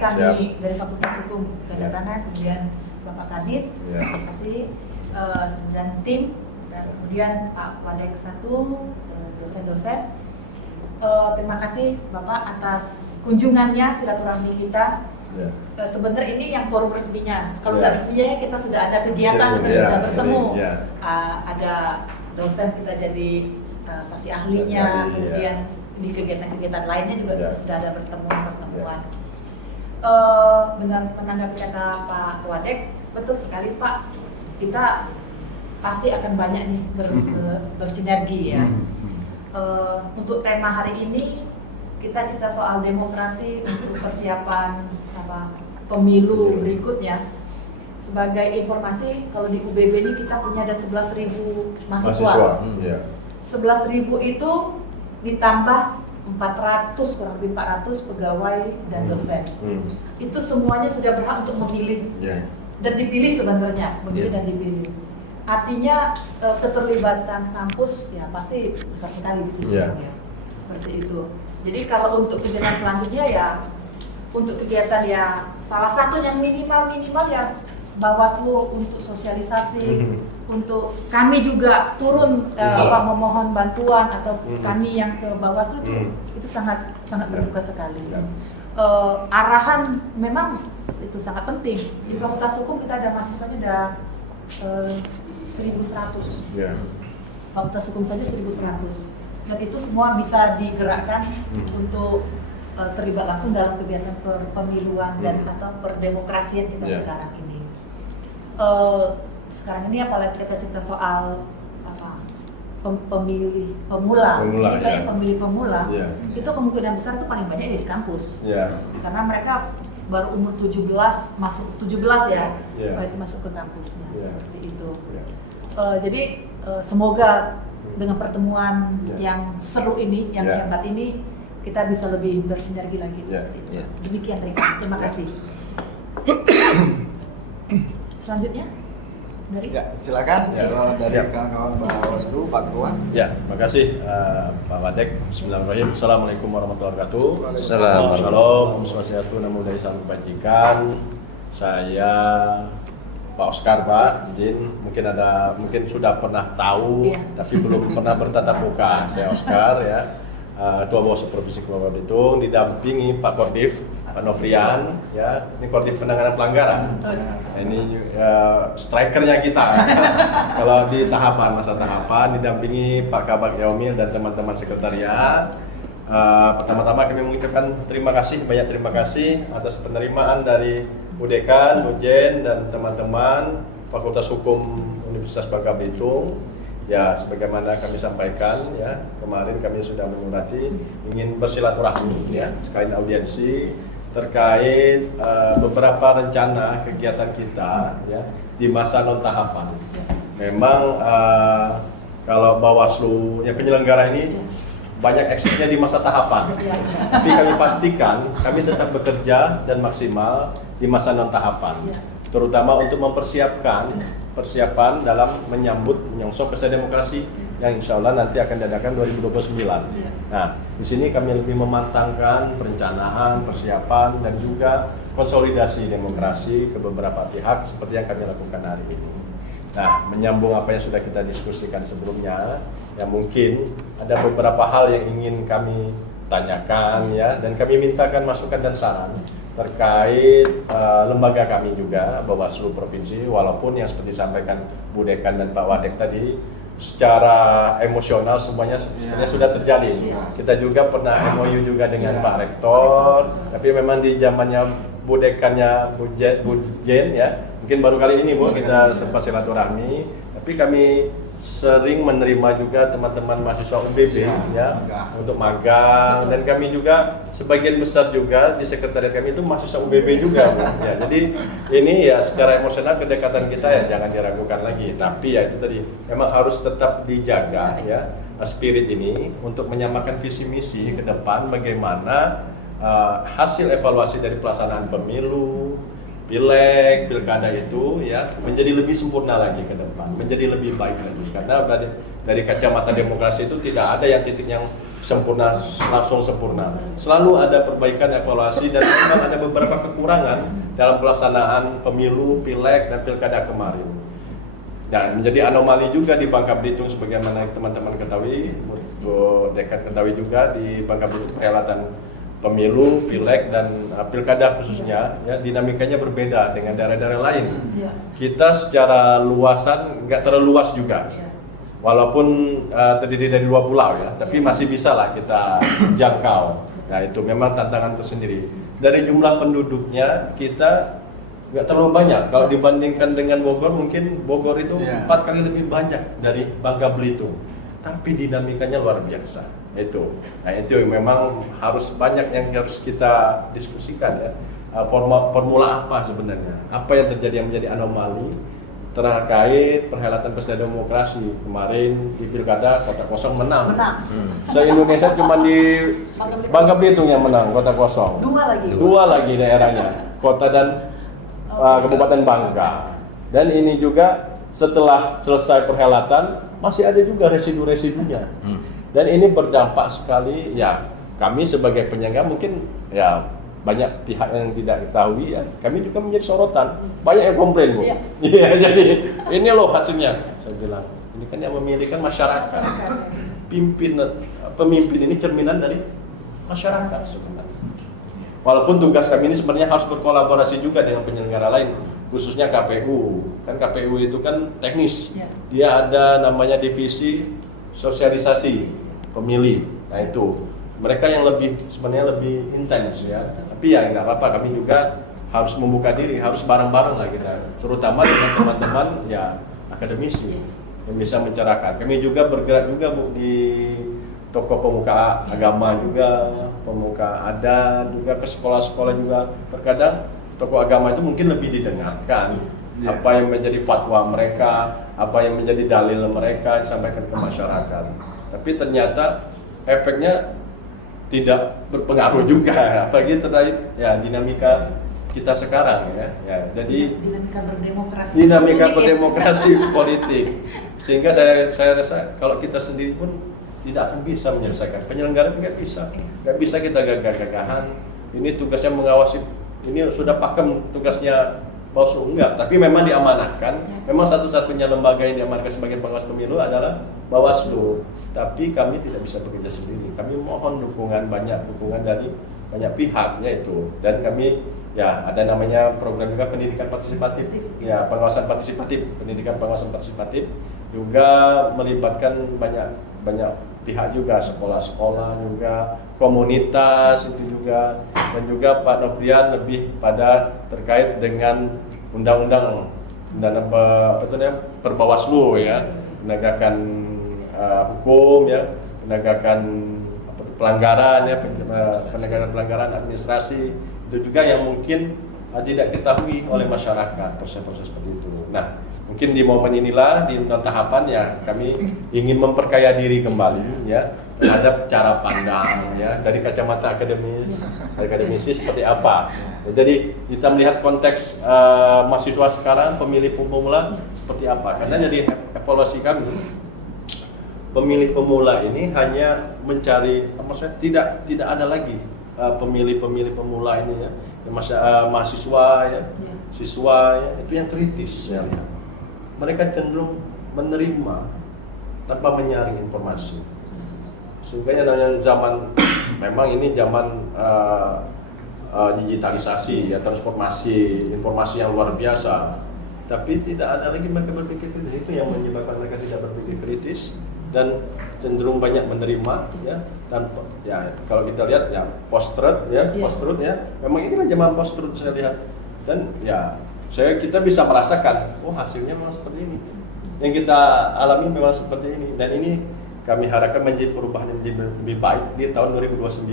kami dari Fakultas Hukum tanda tangan, kemudian Bapak Kadip, terima kasih, dan tim, dan kemudian Pak Wadek 1, dosen-dosen. Terima kasih Bapak atas kunjungannya, silaturahmi kita. Sebenarnya ini yang forum resminya. Kalau nggak resminya kita sudah ada kegiatan, sudah bertemu. Ada dosen kita jadi saksi ahlinya, kemudian di kegiatan-kegiatan lainnya juga kita sudah ada pertemuan. Dengan menanggapi kata Pak Wadek, betul sekali Pak, kita pasti akan banyak nih bersinergi ya. Untuk tema hari ini kita cerita soal demokrasi untuk persiapan pemilu berikutnya. Sebagai informasi, kalau di UBB ini kita punya ada 11.000 mahasiswa. 11.000 itu ditambah 400, kurang lebih 400 pegawai dan dosen. Itu semuanya sudah berhak untuk memilih dan dipilih sebenarnya, memilih dan dipilih. Artinya keterlibatan kampus ya pasti besar sekali di sini ya. Seperti itu. Jadi kalau untuk kegiatan selanjutnya ya untuk kegiatan ya salah satu yang minimal ya Bawaslu untuk sosialisasi, untuk kami juga turun memohon bantuan atau kami yang ke Bawaslu itu sangat berduka sekali. Arahan memang itu sangat penting. Di Fakultas Hukum kita ada mahasiswanya ada 1.100. Fakultas Hukum saja 1.100. Dan itu semua bisa digerakkan untuk terlibat langsung dalam kegiatan pemiluan dan atau perdemokrasian kita sekarang ini. Sekarang ini apalagi kita cerita soal pemilih pemula itu kemungkinan besar itu paling banyak di kampus. Karena mereka baru umur 17 masuk 17 ya, itu masuk ke kampusnya seperti itu. Jadi semoga dengan pertemuan yang seru ini, yang hebat ini, kita bisa lebih bersinergi lagi. Demikian terima kasih. Selanjutnya dari silakan dari kawan-kawan Bawaslu, Pak Ketua. Makasih Pak Wadek. Bismillahirrahmanirrahim. Assalamualaikum warahmatullahi wabarakatuh. Assalamualaikum. Shalom, swastiastu, namo buddhaya, salam kebajikan. Saya Pak Oscar, Pak, izin mungkin sudah pernah tahu tapi belum pernah bertatap muka. Saya Oscar ya. Ketua Bawaslu Provinsi Kepulauan Belitung, didampingi Pak Kordif, Pak Novrian, ya, ini Kordif penanganan pelanggaran. Ini strikernya kita. Kalau di masa tahapan, didampingi Pak Kabak Yaumil dan teman-teman sekretariat. Pertama-tama kami mengucapkan banyak terima kasih atas penerimaan dari Udekan, Ujen, dan teman-teman Fakultas Hukum Universitas Bangka Belitung. Ya, sebagaimana kami sampaikan ya, kemarin kami sudah menyurati ingin bersilaturahmi ya, sekalian audiensi terkait beberapa rencana kegiatan kita ya di masa non tahapan. Memang kalau Bawaslu ya penyelenggara ini banyak eksisnya di masa tahapan. Tapi kami pastikan kami tetap bekerja dan maksimal di masa non tahapan. Terutama untuk persiapan dalam menyongsong pesta demokrasi yang insya Allah nanti akan diadakan 2029. Nah, di sini kami lebih memantangkan perencanaan, persiapan, dan juga konsolidasi demokrasi ke beberapa pihak seperti yang kami lakukan hari ini. Nah, menyambung apa yang sudah kita diskusikan sebelumnya, ya mungkin ada beberapa hal yang ingin kami tanyakan ya, dan kami mintakan masukan dan saran terkait lembaga kami juga, Bawaslu Provinsi, walaupun yang seperti disampaikan Bu Dekan dan Pak Wadek tadi, secara emosional semuanya sebenarnya sudah terjalin. Kita juga pernah MOU juga dengan Pak Rektor, tapi memang di zamannya Bu Dekannya Bu Jen ya, mungkin baru kali ini Bu kita sempat silaturahmi, tapi kami sering menerima juga teman-teman mahasiswa UBB ya untuk magang, dan kami juga sebagian besar juga di sekretariat kami itu mahasiswa UBB juga ya. Jadi ini ya secara emosional kedekatan kita ya jangan diragukan lagi, tapi ya itu tadi memang harus tetap dijaga ya spirit ini untuk menyamakan visi misi ke depan bagaimana hasil evaluasi dari pelaksanaan pemilu, pileg, pilkada itu ya menjadi lebih sempurna lagi ke depan, menjadi lebih baik lagi. Karena dari kacamata demokrasi itu tidak ada yang titik yang sempurna, langsung sempurna. Selalu ada perbaikan, evaluasi, dan memang ada beberapa kekurangan dalam pelaksanaan pemilu, pileg, dan pilkada kemarin. Dan menjadi anomali juga di Bangka Belitung sebagaimana teman-teman ketahui, Bu Dekan ketahui juga di Bangka Belitung perhelatan pemilu, pileg, dan pilkada khususnya, ya, dinamikanya berbeda dengan daerah-daerah lain. Kita secara luasan nggak terlalu luas juga. Walaupun terdiri dari 2 pulau ya, tapi masih bisa lah kita jangkau. Nah itu memang tantangan tersendiri. Dari jumlah penduduknya kita nggak terlalu banyak. Kalau dibandingkan dengan Bogor, mungkin Bogor itu 4 kali lebih banyak dari Bangka Belitung. Tapi dinamikanya luar biasa. Itu. Nah itu memang harus banyak yang harus kita diskusikan ya. Formula apa sebenarnya? Apa yang terjadi yang menjadi anomali terkait perhelatan pesta demokrasi kemarin di pilkada kota kosong menang. Se-Indonesia cuma di Bangka Belitung yang menang kota kosong. 2 lagi daerahnya, kota dan Kabupaten Bangka. Dan ini juga setelah selesai perhelatan masih ada juga residu-residunya. Dan ini berdampak sekali ya. Kami sebagai penyangga mungkin ya banyak pihak yang tidak ketahui ya, kami juga menjadi sorotan. Banyak yang komplain, Bu. Iya, jadi ini loh hasilnya. Saya bilang, ini kan yang memilih kan masyarakat. Pemimpin ini cerminan dari masyarakat sebenarnya. Walaupun tugas kami ini sebenarnya harus berkolaborasi juga dengan penyelenggara lain, khususnya KPU. Kan KPU itu kan teknis. Dia ada namanya divisi sosialisasi pemilih. Nah itu mereka yang sebenarnya lebih intens ya. Tapi ya nggak apa-apa, kami juga harus membuka diri, harus bareng-bareng lah kita, terutama dengan teman-teman ya akademisi yang bisa mencerahkan. Kami juga bergerak juga Bu di tokoh pemuka agama juga, pemuka adat juga, ke sekolah-sekolah juga. Terkadang tokoh agama itu mungkin lebih didengarkan, apa yang menjadi fatwa mereka, apa yang menjadi dalil mereka disampaikan ke masyarakat. Tapi ternyata efeknya tidak berpengaruh juga, apalagi terkait ya dinamika kita sekarang ya. Jadi dinamika berdemokrasi politik. Sehingga saya rasa kalau kita sendiri pun tidak akan bisa menyelesaikan. Penyelenggara nggak bisa kita gagah-gagahan. Ini tugasnya mengawasi, ini sudah pakem tugasnya Bawaslu, enggak, tapi memang diamanahkan. Memang satu-satunya lembaga yang diamanahkan sebagai pengawas pemilu adalah Bawaslu. Tapi kami tidak bisa bekerja sendiri. Kami mohon banyak dukungan dari banyak pihak yaitu. Dan kami ya ada namanya program juga pendidikan partisipatif, ya pengawasan partisipatif, pendidikan pengawasan partisipatif juga melibatkan banyak pihak juga, sekolah-sekolah juga, komunitas itu juga, dan juga Pak Noprian lebih pada terkait dengan undang-undang perbawaslu ya, penegakan hukum ya, penegakan pelanggaran ya, penegakan pelanggaran administrasi itu juga yang mungkin tidak diketahui oleh masyarakat proses-proses seperti itu. Nah, mungkin di momen inilah di tahapan ya kami ingin memperkaya diri kembali ya terhadap cara pandang ya dari kacamata akademisi seperti apa. Ya, jadi kita melihat konteks mahasiswa sekarang, pemilih pemula seperti apa. Karena jadi evaluasi kami, pemilih pemula ini hanya mencari, maksudnya tidak ada lagi pemilih pemula ini ya, mahasiswa ya, siswa ya, itu yang kritis ya. Mereka cenderung menerima tanpa menyaring informasi. Sehingga namanya zaman, memang ini zaman digitalisasi ya, transformasi informasi yang luar biasa. Tapi tidak ada lagi mereka berpikir kritis. Itu yang menyebabkan mereka tidak berpikir kritis dan cenderung banyak menerima ya, tanpa ya kalau kita lihat ya post-truth ya, post-truth ya, memang ini kan zaman post-truth saya lihat. Dan ya kita bisa merasakan oh hasilnya memang seperti ini, yang kita alami memang seperti ini, dan ini kami harapkan menjadi perubahan yang lebih baik di tahun 2029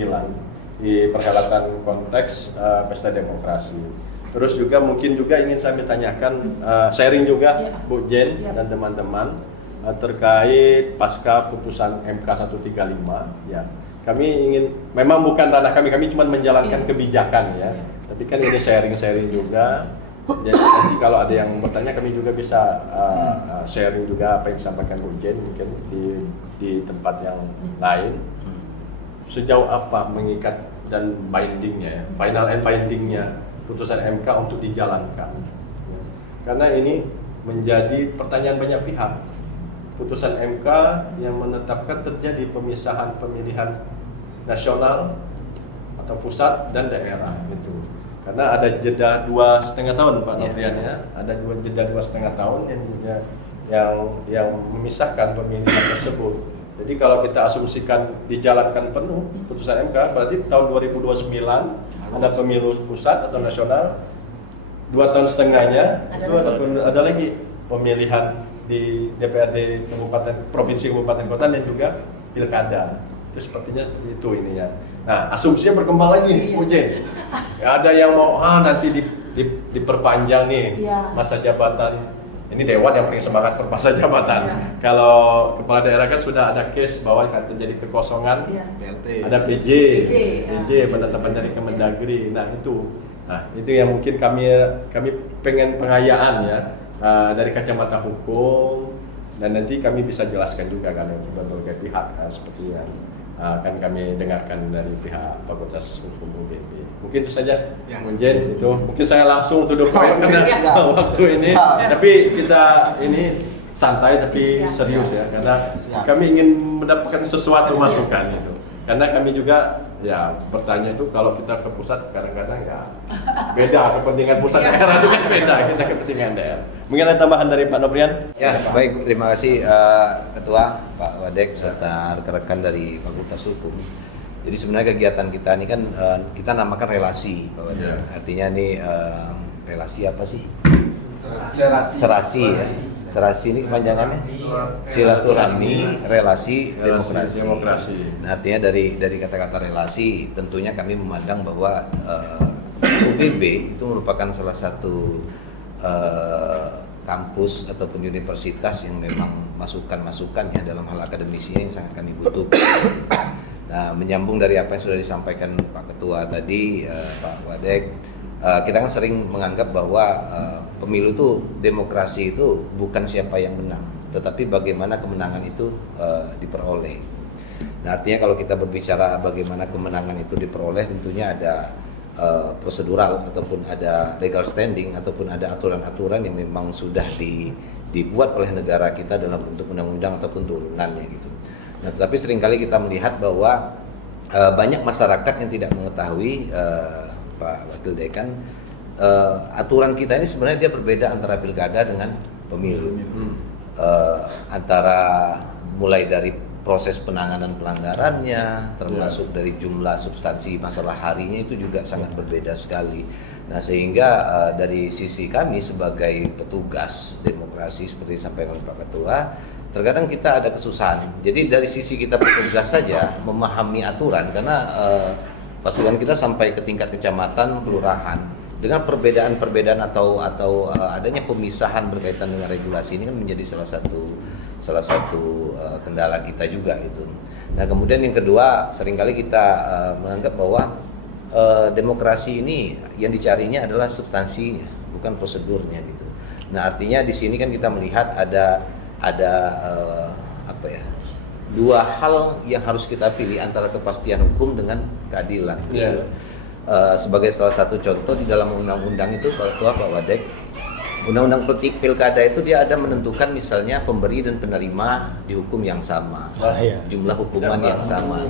di perhelatan konteks pesta demokrasi. Terus juga mungkin juga ingin saya tanyakan sharing juga Bu Jen dan teman-teman terkait pasca putusan MK 135 ya. Kami ingin, memang bukan ranah kami cuma menjalankan kebijakan ya. Tapi kan ini sharing juga. Jadi nanti kalau ada yang bertanya kami juga bisa sharing juga apa yang disampaikan Bu Jen mungkin di tempat yang lain. sejauh apa mengikat dan bindingnya, final and bindingnya putusan MK untuk dijalankan. Karena ini menjadi pertanyaan banyak pihak. Putusan MK yang menetapkan terjadi pemisahan pemilihan nasional atau pusat dan daerah gitu. Karena ada jeda 2,5 tahun Pak Noprian ya, ada jeda 2,5 tahun yang memisahkan pemilihan tersebut. Jadi kalau kita asumsikan dijalankan penuh putusan MK, berarti tahun 2029 ada pemilu pusat atau nasional, 2,5 tahunnya itu ada lagi pemilihan di DPRD kabupaten, provinsi, kabupaten, kota dan juga pilkada. Itu sepertinya itu ininya. Nah, asumsinya berkembang lagi nih, Ujen. Ada yang mau nanti diperpanjang nih masa jabatan. Ini Dewan yang paling semangat permasa jabatan. Kalau kepala daerah kan sudah ada case bahwa akan terjadi kekosongan. Ada PJ penetapan dari Kemendagri. Nah itu yang mungkin kami pengen pengayaan ya dari kacamata hukum, dan nanti kami bisa jelaskan juga kan berbagai pihak seperti yang akan kami dengarkan dari pihak Fakultas Hukum UGM. Mungkin itu saja, Munjen. Itu mungkin saya langsung to the point karena waktu ini. Tapi kita ini santai tapi serius ya, karena kami ingin mendapatkan sesuatu masukan itu. Karena kami juga ya bertanya itu kalau kita ke pusat kadang-kadang ya beda kepentingan pusat daerah itu kan beda kita kepentingan daerah. Mungkin ada tambahan dari Pak Noprian? Ya, baik, terima kasih Ketua Pak Wadek beserta rekan-rekan dari Fakultas Hukum. Jadi sebenarnya kegiatan kita ini kan kita namakan relasi, Pak Wadek. Artinya ini relasi apa sih? Serasi ya. Serasi ini kepanjangannya silaturahmi, relasi, demokrasi. Nah, artinya dari kata-kata relasi, tentunya kami memandang bahwa UGB itu merupakan salah satu kampus ataupun universitas yang memang masukan-masukan ya dalam hal akademisinya yang sangat kami butuhkan. Nah, menyambung dari apa yang sudah disampaikan Pak Ketua tadi, Pak Wadek, kita kan sering menganggap bahwa pemilu itu, demokrasi itu bukan siapa yang menang, tetapi bagaimana kemenangan itu diperoleh. Nah, artinya kalau kita berbicara bagaimana kemenangan itu diperoleh, tentunya ada prosedural ataupun ada legal standing ataupun ada aturan-aturan yang memang sudah dibuat oleh negara kita dalam bentuk undang-undang ataupun turunannya gitu. Nah, tetapi seringkali kita melihat bahwa banyak masyarakat yang tidak mengetahui, Pak Wakil Dekan, aturan kita ini sebenarnya dia berbeda antara pilkada dengan pemilu. Antara mulai dari proses penanganan pelanggarannya, termasuk dari jumlah substansi masalah harinya itu juga sangat berbeda sekali. Nah, sehingga dari sisi kami sebagai petugas demokrasi seperti disampaikan oleh Pak Ketua, terkadang kita ada kesusahan. Jadi dari sisi kita petugas saja memahami aturan, karena pasukan kita sampai ke tingkat kecamatan, kelurahan, dengan perbedaan-perbedaan atau adanya pemisahan berkaitan dengan regulasi ini kan menjadi salah satu kendala kita juga itu. Nah, kemudian yang kedua, seringkali kita menganggap bahwa demokrasi ini yang dicarinya adalah substansinya, bukan prosedurnya gitu. Nah, artinya di sini kan kita melihat ada dua hal yang harus kita pilih antara kepastian hukum dengan keadilan. Gitu. Sebagai salah satu contoh di dalam undang-undang itu, Pak Ketua, Pak Wadek, undang-undang pilkada itu dia ada menentukan misalnya pemberi dan penerima dihukum yang sama, jumlah hukuman yang sama.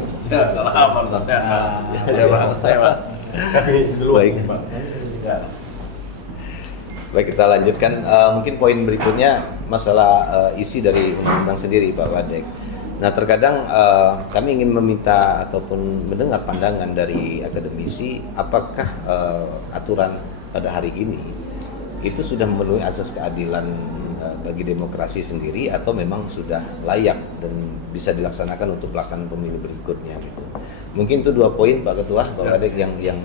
Baik, kita lanjutkan. Mungkin poin berikutnya masalah isi dari undang-undang sendiri, Pak Wadek. Nah, terkadang kami ingin meminta ataupun mendengar pandangan dari akademisi, apakah aturan pada hari ini itu sudah memenuhi asas keadilan bagi demokrasi sendiri, atau memang sudah layak dan bisa dilaksanakan untuk pelaksanaan pemilu berikutnya gitu. Mungkin itu dua poin, Pak Ketua, Pak Wadek, yang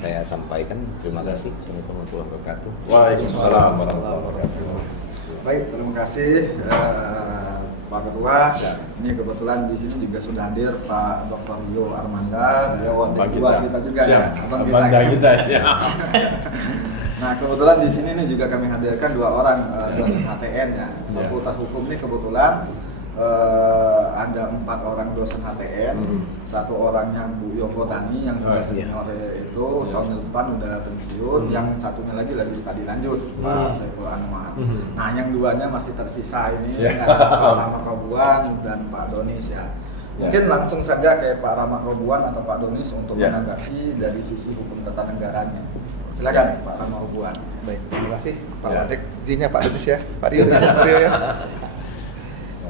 saya sampaikan. Terima kasih. Assalamualaikum warahmatullahi wabarakatuh. Waalaikumsalam warahmatullahi wabarakatuh. Baik, terima kasih Pak Ketua. Ini kebetulan di sini juga sudah hadir Pak Dr. Rio Armanda, beliau ketua kita juga ya. Armanda kita ya. Nah, kebetulan di sini nih juga kami hadirkan dua orang dosen HTN ya. Fakultas Hukum ini kebetulan ada 4 orang dosen HTN, 1 orangnya Bu Yoko Tani yang sudah senior itu tahun depan udah pensiun, yang satunya lagi studi lanjut Pak Saiful Anwar. Nah yang 2-nya masih tersisa ini ada Pak Rahmat Robuan dan Pak Donis ya. Mungkin langsung saja ke Pak Rahmat Robuan atau Pak Donis untuk menanggapi dari sisi hukum tata negaranya. Silakan Pak Rahmat Robuan. Baik, terima kasih Pak Wadek. Izinnya Pak Donis ya, Pak Rio, izin Pak Rio ya.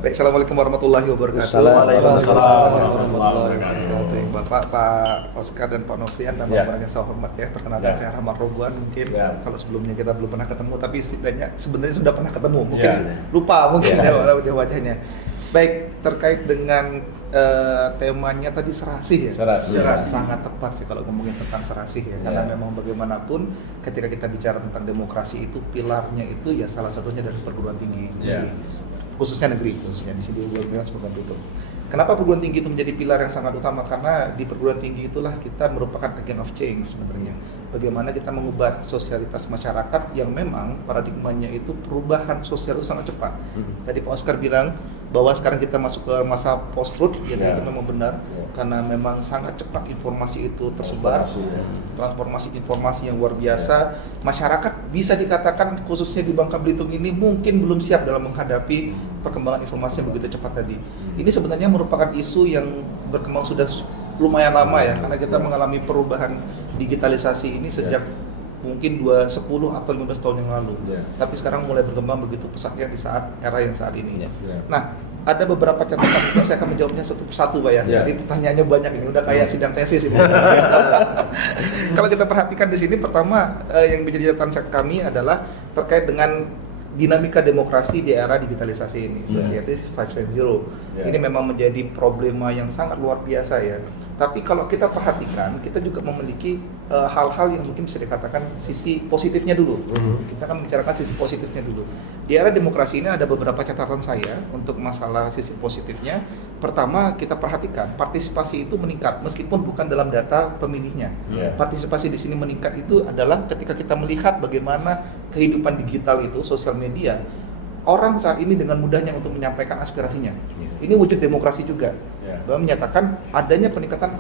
Baik, Assalamualaikum warahmatullahi wabarakatuh. Waalaikumsalam warahmatullahi wabarakatuh. Bapak, Pak Oscar dan Pak Novian dan Bapak yang saya hormat ya. Perkenalkan saya Rahmat Robuan. Mungkin kalau sebelumnya kita belum pernah ketemu, tapi setidaknya sebenarnya sudah pernah ketemu. Mungkin lupa mungkin wajahnya. Baik, terkait dengan temanya tadi serasi ya. Serasi. Sangat tepat sih kalau ngomongin tentang serasi ya. Karena memang bagaimanapun ketika kita bicara tentang demokrasi itu pilarnya itu ya salah satunya dari perguruan tinggi. Khususnya negeri, khususnya di sini perguruan seperti itu. Kenapa perguruan tinggi itu menjadi pilar yang sangat utama? Karena di perguruan tinggi itulah kita merupakan agent of change sebenarnya. Bagaimana kita mengubah sosialitas masyarakat yang memang paradigmanya itu perubahan sosial itu sangat cepat. Tadi Pak Oscar bilang bahwa sekarang kita masuk ke masa post-truth, jadi itu memang benar. Karena memang sangat cepat informasi itu tersebar, transformasi informasi yang luar biasa. Masyarakat bisa dikatakan khususnya di Bangka Belitung ini mungkin belum siap dalam menghadapi perkembangan informasi yang begitu cepat tadi. Ini sebenarnya merupakan isu yang berkembang sudah lumayan lama ya, karena kita mengalami perubahan digitalisasi ini sejak mungkin 10 atau 15 tahun yang lalu. Tapi sekarang mulai berkembang begitu pesatnya di saat era yang saat ini. Nah, ada beberapa catatan, saya akan menjawabnya satu persatu Pak ya. Jadi pertanyaannya banyak ini, udah kayak sidang tesis ini. Kalau kita perhatikan di sini, pertama yang menjadi catatan kami adalah terkait dengan dinamika demokrasi di era digitalisasi ini, Society 5.0. Ini memang menjadi problema yang sangat luar biasa ya. Tapi kalau kita perhatikan, kita juga memiliki hal-hal yang mungkin bisa dikatakan sisi positifnya dulu. Kita akan membicarakan sisi positifnya dulu. Di era demokrasi ini ada beberapa catatan saya untuk masalah sisi positifnya. Pertama, kita perhatikan partisipasi itu meningkat meskipun bukan dalam data pemilihnya. Partisipasi di sini meningkat itu adalah ketika kita melihat bagaimana kehidupan digital itu, sosial media, orang saat ini dengan mudahnya untuk menyampaikan aspirasinya. Ini wujud demokrasi juga. Bahwa menyatakan adanya peningkatan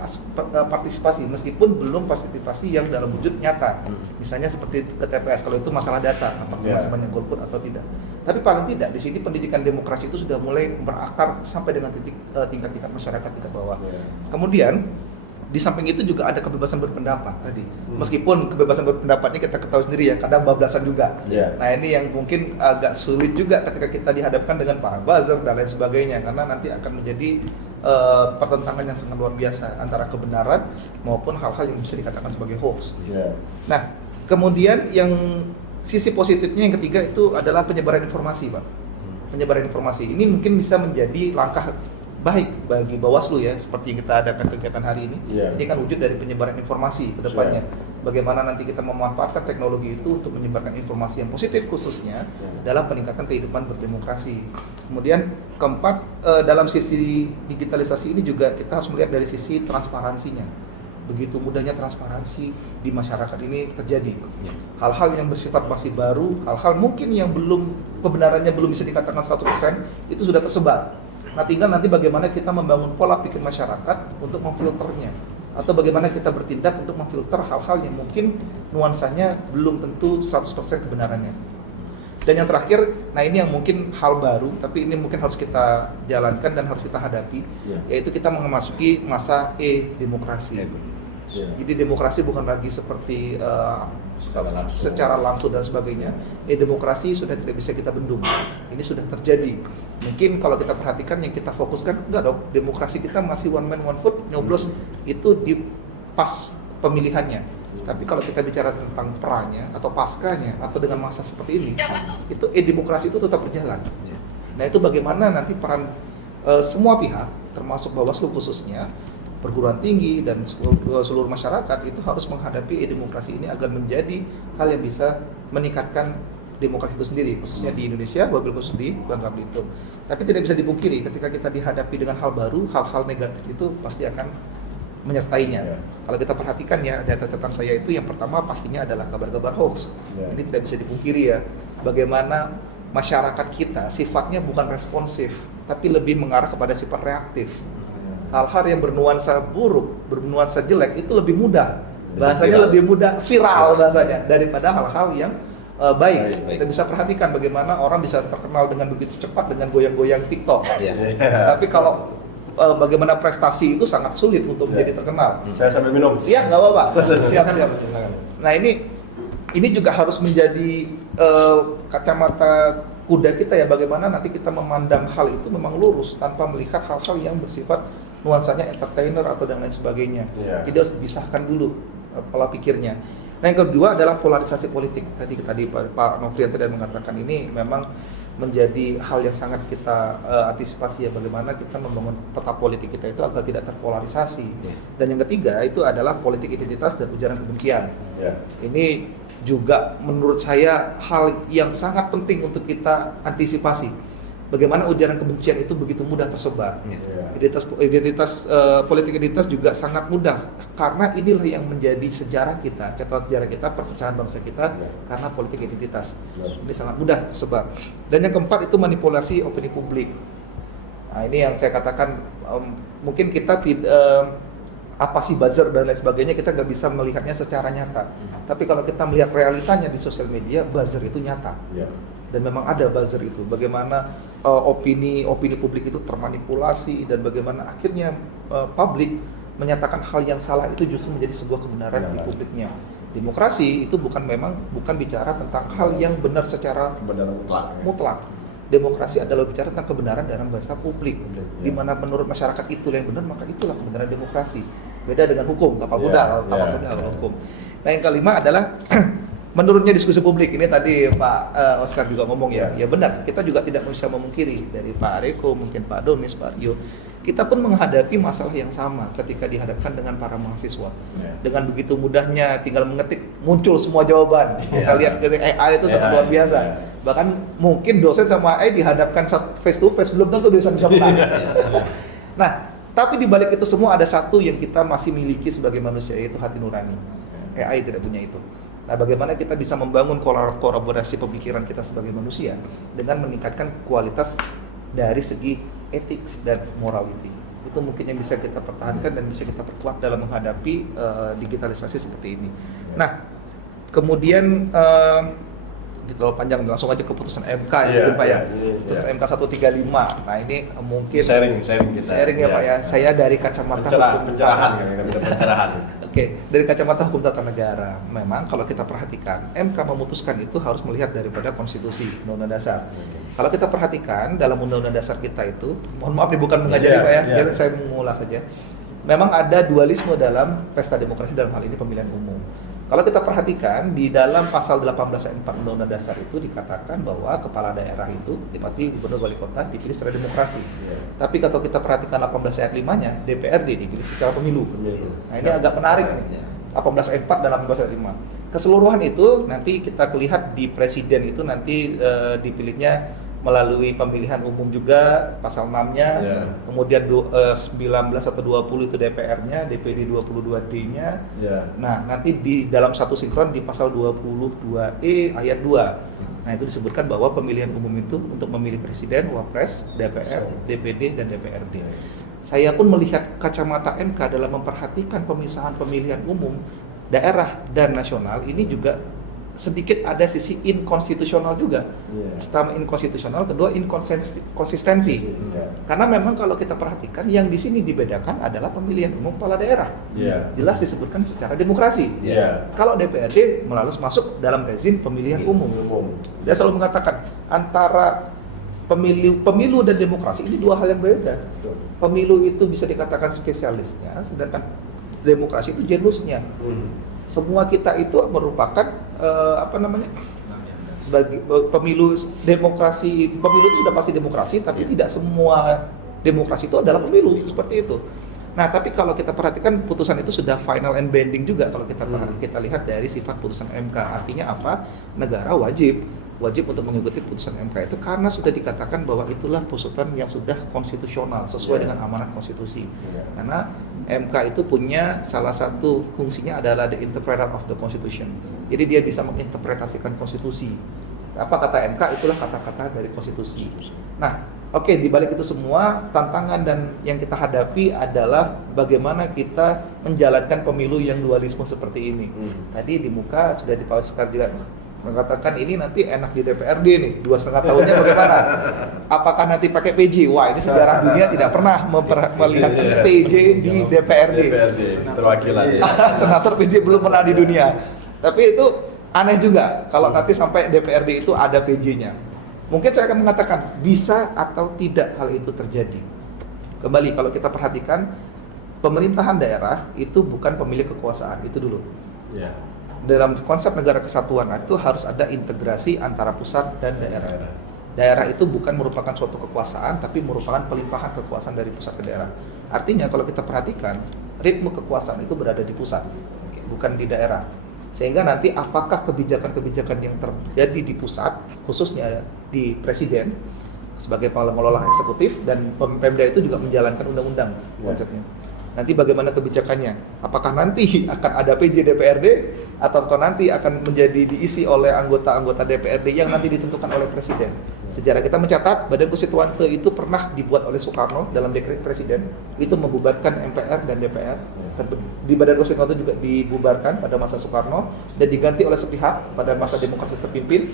partisipasi meskipun belum partisipasi yang dalam wujud nyata. Misalnya seperti ke TPS, kalau itu masalah data, apakah masih banyak golput atau tidak. Tapi paling tidak di sini pendidikan demokrasi itu sudah mulai berakar sampai dengan tingkat-tingkat masyarakat tingkat bawah. Kemudian di samping itu juga ada kebebasan berpendapat tadi. Meskipun kebebasan berpendapatnya kita ketahui sendiri ya, kadang bablasan juga. Nah ini yang mungkin agak sulit juga ketika kita dihadapkan dengan para buzzer dan lain sebagainya, karena nanti akan menjadi pertentangan yang sangat luar biasa antara kebenaran maupun hal-hal yang bisa dikatakan sebagai hoax. Nah kemudian yang sisi positifnya yang ketiga itu adalah penyebaran informasi Pak. Penyebaran informasi ini mungkin bisa menjadi langkah baik bagi Bawaslu ya, seperti yang kita adakan kegiatan hari ini. Ini kan wujud dari penyebaran informasi ke depannya. Bagaimana nanti kita memanfaatkan teknologi itu untuk menyebarkan informasi yang positif khususnya dalam peningkatan kehidupan berdemokrasi. Kemudian keempat, dalam sisi digitalisasi ini juga kita harus melihat dari sisi transparansinya. Begitu mudahnya transparansi di masyarakat ini terjadi. Hal-hal yang bersifat masih baru, hal-hal mungkin yang kebenarannya belum bisa dikatakan 100%, itu sudah tersebar. Nah tinggal nanti bagaimana kita membangun pola pikir masyarakat untuk memfilternya, atau bagaimana kita bertindak untuk memfilter hal-hal yang mungkin nuansanya belum tentu 100% kebenarannya. Dan yang terakhir, nah ini yang mungkin hal baru, tapi ini mungkin harus kita jalankan dan harus kita hadapi, yaitu kita memasuki masa e-demokrasi. Jadi demokrasi bukan lagi seperti secara langsung dan sebagainya. Demokrasi sudah tidak bisa kita bendung. Ini sudah terjadi. Mungkin kalau kita perhatikan yang kita fokuskan, enggak dong, demokrasi kita masih one man one vote, nyoblos itu di pas pemilihannya. Tapi kalau kita bicara tentang pranya atau paskanya atau dengan masa seperti ini, itu demokrasi itu tetap berjalan. Nah itu bagaimana nanti peran semua pihak, termasuk Bawaslu khususnya, perguruan tinggi dan seluruh masyarakat itu harus menghadapi demokrasi ini agar menjadi hal yang bisa meningkatkan demokrasi itu sendiri, khususnya di Indonesia, wabil khusus di Bangka Belitung. Tapi tidak bisa dipungkiri ketika kita dihadapi dengan hal baru, hal-hal negatif itu pasti akan menyertainya. Kalau kita perhatikan ya, data catatan saya itu yang pertama pastinya adalah kabar-kabar hoax. Ini tidak bisa dipungkiri ya. Bagaimana masyarakat kita sifatnya bukan responsif, tapi lebih mengarah kepada sifat reaktif. Hal-hal yang bernuansa buruk, bernuansa jelek itu lebih mudah, bahasanya lebih mudah viral bahasanya daripada hal-hal yang baik. Kita bisa perhatikan bagaimana orang bisa terkenal dengan begitu cepat dengan goyang-goyang TikTok. Tapi kalau bagaimana prestasi itu sangat sulit untuk menjadi terkenal. Saya sambil minum. Iya, nggak apa-apa. Siap. Nah ini juga harus menjadi kacamata kuda kita ya, bagaimana nanti kita memandang hal itu memang lurus tanpa melihat hal-hal yang bersifat nuansanya entertainer atau dan lain sebagainya. Jadi harus dipisahkan dulu pola pikirnya. Nah yang kedua adalah polarisasi politik. Tadi Pak Nofrian tadi mengatakan ini memang menjadi hal yang sangat kita antisipasi ya, bagaimana kita membangun peta politik kita itu agar tidak terpolarisasi. Dan yang ketiga itu adalah politik identitas dan ujaran kebencian. Ini juga menurut saya hal yang sangat penting untuk kita antisipasi. Bagaimana ujaran kebencian itu begitu mudah tersebar. Politik identitas juga sangat mudah, karena inilah yang menjadi sejarah kita, catatan sejarah kita, perpecahan bangsa kita karena politik identitas. Ini sangat mudah tersebar. Dan yang keempat itu manipulasi opini publik. Nah, ini yang saya katakan mungkin kita apa sih buzzer dan lain sebagainya, kita nggak bisa melihatnya secara nyata. Tapi kalau kita melihat realitanya di sosial media, buzzer itu nyata. Dan memang ada buzzer itu. Bagaimana opini publik itu termanipulasi dan bagaimana akhirnya publik menyatakan hal yang salah itu justru menjadi sebuah kebenaran di publiknya. Demokrasi itu bukan bicara tentang hal yang benar secara mutlak. Demokrasi adalah bicara tentang kebenaran dalam bahasa publik. Di mana menurut masyarakat itu yang benar, maka itulah kebenaran demokrasi. Beda dengan hukum, tapal kuda kalau hukum. Nah yang kelima adalah menurunnya diskusi publik. Ini tadi Pak Oscar juga ngomong ya benar, kita juga tidak bisa memungkiri dari Pak Reko, mungkin Pak Donis, Pak Rio, kita pun menghadapi masalah yang sama ketika dihadapkan dengan para mahasiswa. Dengan begitu mudahnya tinggal mengetik, muncul semua jawaban. Kita lihat ketik AI itu sangat luar biasa. Bahkan mungkin dosen sama AI dihadapkan face to face belum tentu bisa menang. Nah, tapi di balik itu semua ada satu yang kita masih miliki sebagai manusia, yaitu hati nurani. AI tidak punya itu. Nah, bagaimana kita bisa membangun kolaborasi pemikiran kita sebagai manusia dengan meningkatkan kualitas dari segi etik dan morality. Itu mungkin yang bisa kita pertahankan dan bisa kita perkuat dalam menghadapi digitalisasi seperti ini. Nah, kemudian terlalu panjang, langsung aja ke putusan MK ya Pak ya. Putusan MK 135. Nah, ini mungkin sharing ya Pak ya. Saya dari kacamata pencerahan. Oke, dari kacamata hukum tata negara, memang kalau kita perhatikan, MK memutuskan itu harus melihat daripada konstitusi, undang-undang dasar. Kalau kita perhatikan dalam undang-undang dasar kita itu, mohon maaf nih bukan mengajari Pak ya, jadi saya mengulas saja. Memang ada dualisme dalam pesta demokrasi, dalam hal ini pemilihan umum. Kalau kita perhatikan di dalam pasal 18 ayat 4 Undang-Undang Dasar itu dikatakan bahwa kepala daerah itu, bupati, gubernur, wali kota dipilih secara demokrasi. Tapi kalau kita perhatikan 18 ayat 5-nya, DPRD dipilih secara pemilu. Nah, ini agak menarik nih. 18 ayat 4 dan 18 ayat 5. Keseluruhan itu nanti kita lihat di presiden itu nanti dipilihnya melalui pemilihan umum juga, pasal 6-nya, kemudian 19 atau 20 itu DPR-nya, DPD 22D-nya. Nah, nanti di dalam satu sinkron di pasal 22E ayat 2. Nah, itu disebutkan bahwa pemilihan umum itu untuk memilih presiden, wapres, DPR, DPD, dan DPRD. Saya pun melihat kacamata MK dalam memperhatikan pemisahan pemilihan umum daerah dan nasional ini juga sedikit ada sisi inkonstitusional juga. Pertama inkonstitusional, kedua inkonsistensi. Karena memang kalau kita perhatikan yang di sini dibedakan adalah pemilihan umum kepala daerah. Jelas disebutkan secara demokrasi. Kalau DPRD masuk dalam rezim pemilihan umum. Dia selalu mengatakan antara pemilu dan demokrasi ini dua hal yang berbeda. Pemilu itu bisa dikatakan spesialisnya, sedangkan demokrasi itu genusnya. Semua kita itu merupakan pemilu demokrasi. Pemilu itu sudah pasti demokrasi, tapi tidak semua demokrasi itu adalah pemilu seperti itu. Nah, tapi kalau kita perhatikan putusan itu sudah final and binding juga kalau kita lihat dari sifat putusan MK. Artinya apa? Negara wajib untuk mengikuti putusan MK itu karena sudah dikatakan bahwa itulah putusan yang sudah konstitusional sesuai dengan amanat konstitusi. Karena MK itu punya salah satu fungsinya adalah the interpreter of the constitution. Jadi dia bisa menginterpretasikan konstitusi. Apa kata MK itulah kata-kata dari konstitusi. Nah, oke, di balik itu semua tantangan dan yang kita hadapi adalah bagaimana kita menjalankan pemilu yang dualisme seperti ini. Tadi di muka sudah di Pak Oscar juga mengatakan ini nanti enak di DPRD nih, 2,5 tahunnya bagaimana? Apakah nanti pakai PJ? Wah, ini sejarah dunia tidak pernah melihat PJ di DPRD. Perwakilan. Senator PJ belum pernah di dunia. Tapi itu aneh juga kalau nanti sampai DPRD itu ada PJ-nya. Mungkin saya akan mengatakan bisa atau tidak hal itu terjadi. Kembali kalau kita perhatikan, pemerintahan daerah itu bukan pemilik kekuasaan, itu dulu. Ya. Dalam konsep negara kesatuan itu harus ada integrasi antara pusat dan daerah. Daerah itu bukan merupakan suatu kekuasaan, tapi merupakan pelimpahan kekuasaan dari pusat ke daerah. Artinya kalau kita perhatikan, ritme kekuasaan itu berada di pusat, bukan di daerah. Sehingga nanti apakah kebijakan-kebijakan yang terjadi di pusat, khususnya di presiden sebagai pengelola eksekutif, dan Pemda itu juga menjalankan undang-undang konsepnya. Nanti bagaimana kebijakannya? Apakah nanti akan ada PJ DPRD atau nanti akan menjadi diisi oleh anggota-anggota DPRD yang nanti ditentukan oleh presiden? Sejarah kita mencatat Badan Konstituante itu pernah dibuat oleh Soekarno dalam dekret presiden, itu membubarkan MPR dan DPR. Di Badan Konstituante juga dibubarkan pada masa Soekarno dan diganti oleh sepihak pada masa demokrasi terpimpin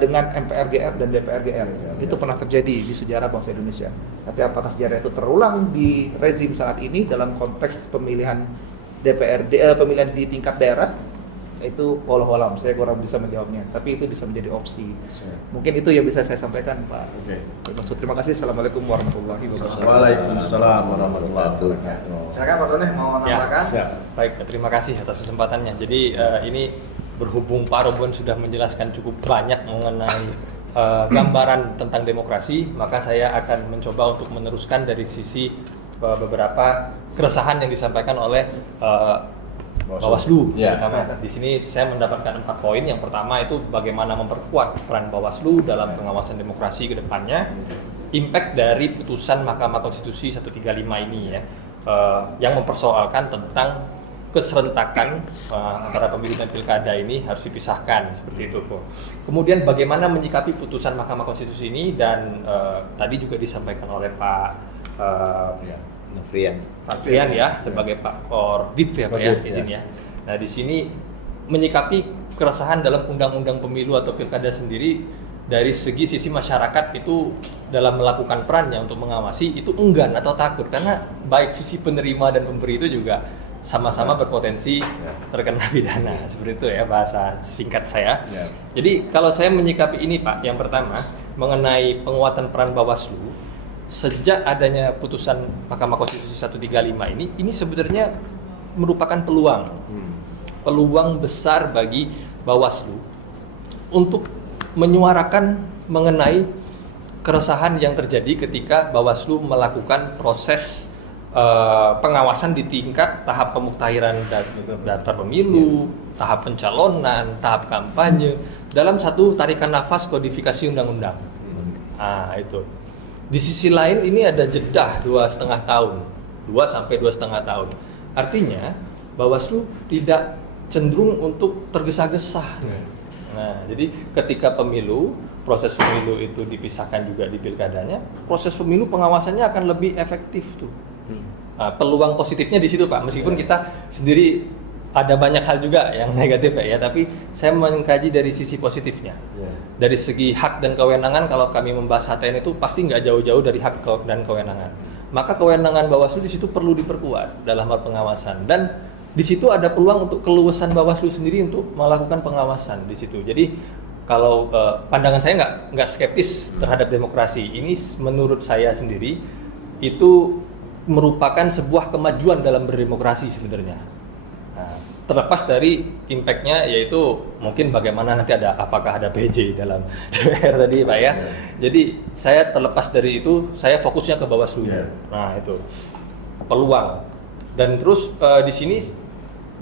dengan MPR-GR dan DPR-GR. Itu pernah terjadi di sejarah bangsa Indonesia. Tapi apakah sejarah itu terulang di rezim saat ini dalam konteks pemilihan pemilihan di tingkat daerah? Itu walau-walam, saya kurang bisa menjawabnya. Tapi itu bisa menjadi opsi. Mungkin itu yang bisa saya sampaikan, Pak. Maksud terima kasih. Assalamualaikum warahmatullahi wabarakatuh. Waalaikumsalam warahmatullahi wabarakatuh. Silakan Pak Tony mau menambahkan? Ya, baik, terima kasih atas kesempatannya. Jadi ini berhubung Pak Robon sudah menjelaskan cukup banyak mengenai gambaran tentang demokrasi, maka saya akan mencoba untuk meneruskan dari sisi beberapa keresahan yang disampaikan oleh Bawaslu. Terutama di sini saya mendapatkan 4 poin. Yang pertama itu bagaimana memperkuat peran Bawaslu dalam pengawasan demokrasi ke depannya. Impact dari putusan Mahkamah Konstitusi 135 ini ya, yang mempersoalkan tentang keserentakan antara pemilu dan pilkada ini harus dipisahkan seperti itu. Kemudian bagaimana menyikapi putusan Mahkamah Konstitusi ini, dan tadi juga disampaikan oleh Pak Frian ya sebagai Pak Kordif ya Pak ya, izin ya. Nah di sini menyikapi keresahan dalam undang-undang pemilu atau pilkada sendiri dari segi sisi masyarakat itu dalam melakukan perannya untuk mengawasi itu enggan atau takut, karena baik sisi penerima dan pemberi itu juga sama-sama berpotensi terkena pidana, seperti itu ya bahasa singkat saya. Jadi kalau saya menyikapi ini Pak, yang pertama mengenai penguatan peran Bawaslu sejak adanya putusan Mahkamah Konstitusi 135 ini sebenarnya merupakan peluang besar bagi Bawaslu untuk menyuarakan mengenai keresahan yang terjadi ketika Bawaslu melakukan proses pengawasan di tingkat tahap pemuktahiran daftar pemilu, tahap pencalonan, tahap kampanye dalam satu tarikan nafas kodifikasi undang-undang. Nah, itu. Di sisi lain ini ada jeda 2,5 tahun, 2 sampai 2,5 tahun. Artinya Bawaslu tidak cenderung untuk tergesa-gesa. Nah, jadi ketika proses pemilu itu dipisahkan juga di pilkadanya, proses pemilu pengawasannya akan lebih efektif tuh. Nah, peluang positifnya di situ Pak, meskipun kita sendiri ada banyak hal juga yang negatif ya, tapi saya mengkaji dari sisi positifnya. Dari segi hak dan kewenangan, kalau kami membahas HTN itu pasti nggak jauh-jauh dari hak dan kewenangan. Maka kewenangan Bawaslu di situ perlu diperkuat dalam hal pengawasan, dan di situ ada peluang untuk keluasan Bawaslu sendiri untuk melakukan pengawasan di situ. Jadi kalau pandangan saya nggak skeptis terhadap demokrasi ini, menurut saya sendiri itu merupakan sebuah kemajuan dalam berdemokrasi sebenarnya. Nah, terlepas dari impact-nya, yaitu mungkin bagaimana nanti apakah ada PJ dalam DPR tadi Pak ya. Jadi saya terlepas dari itu, saya fokusnya ke Bawaslu. Nah itu peluang. Dan terus di sini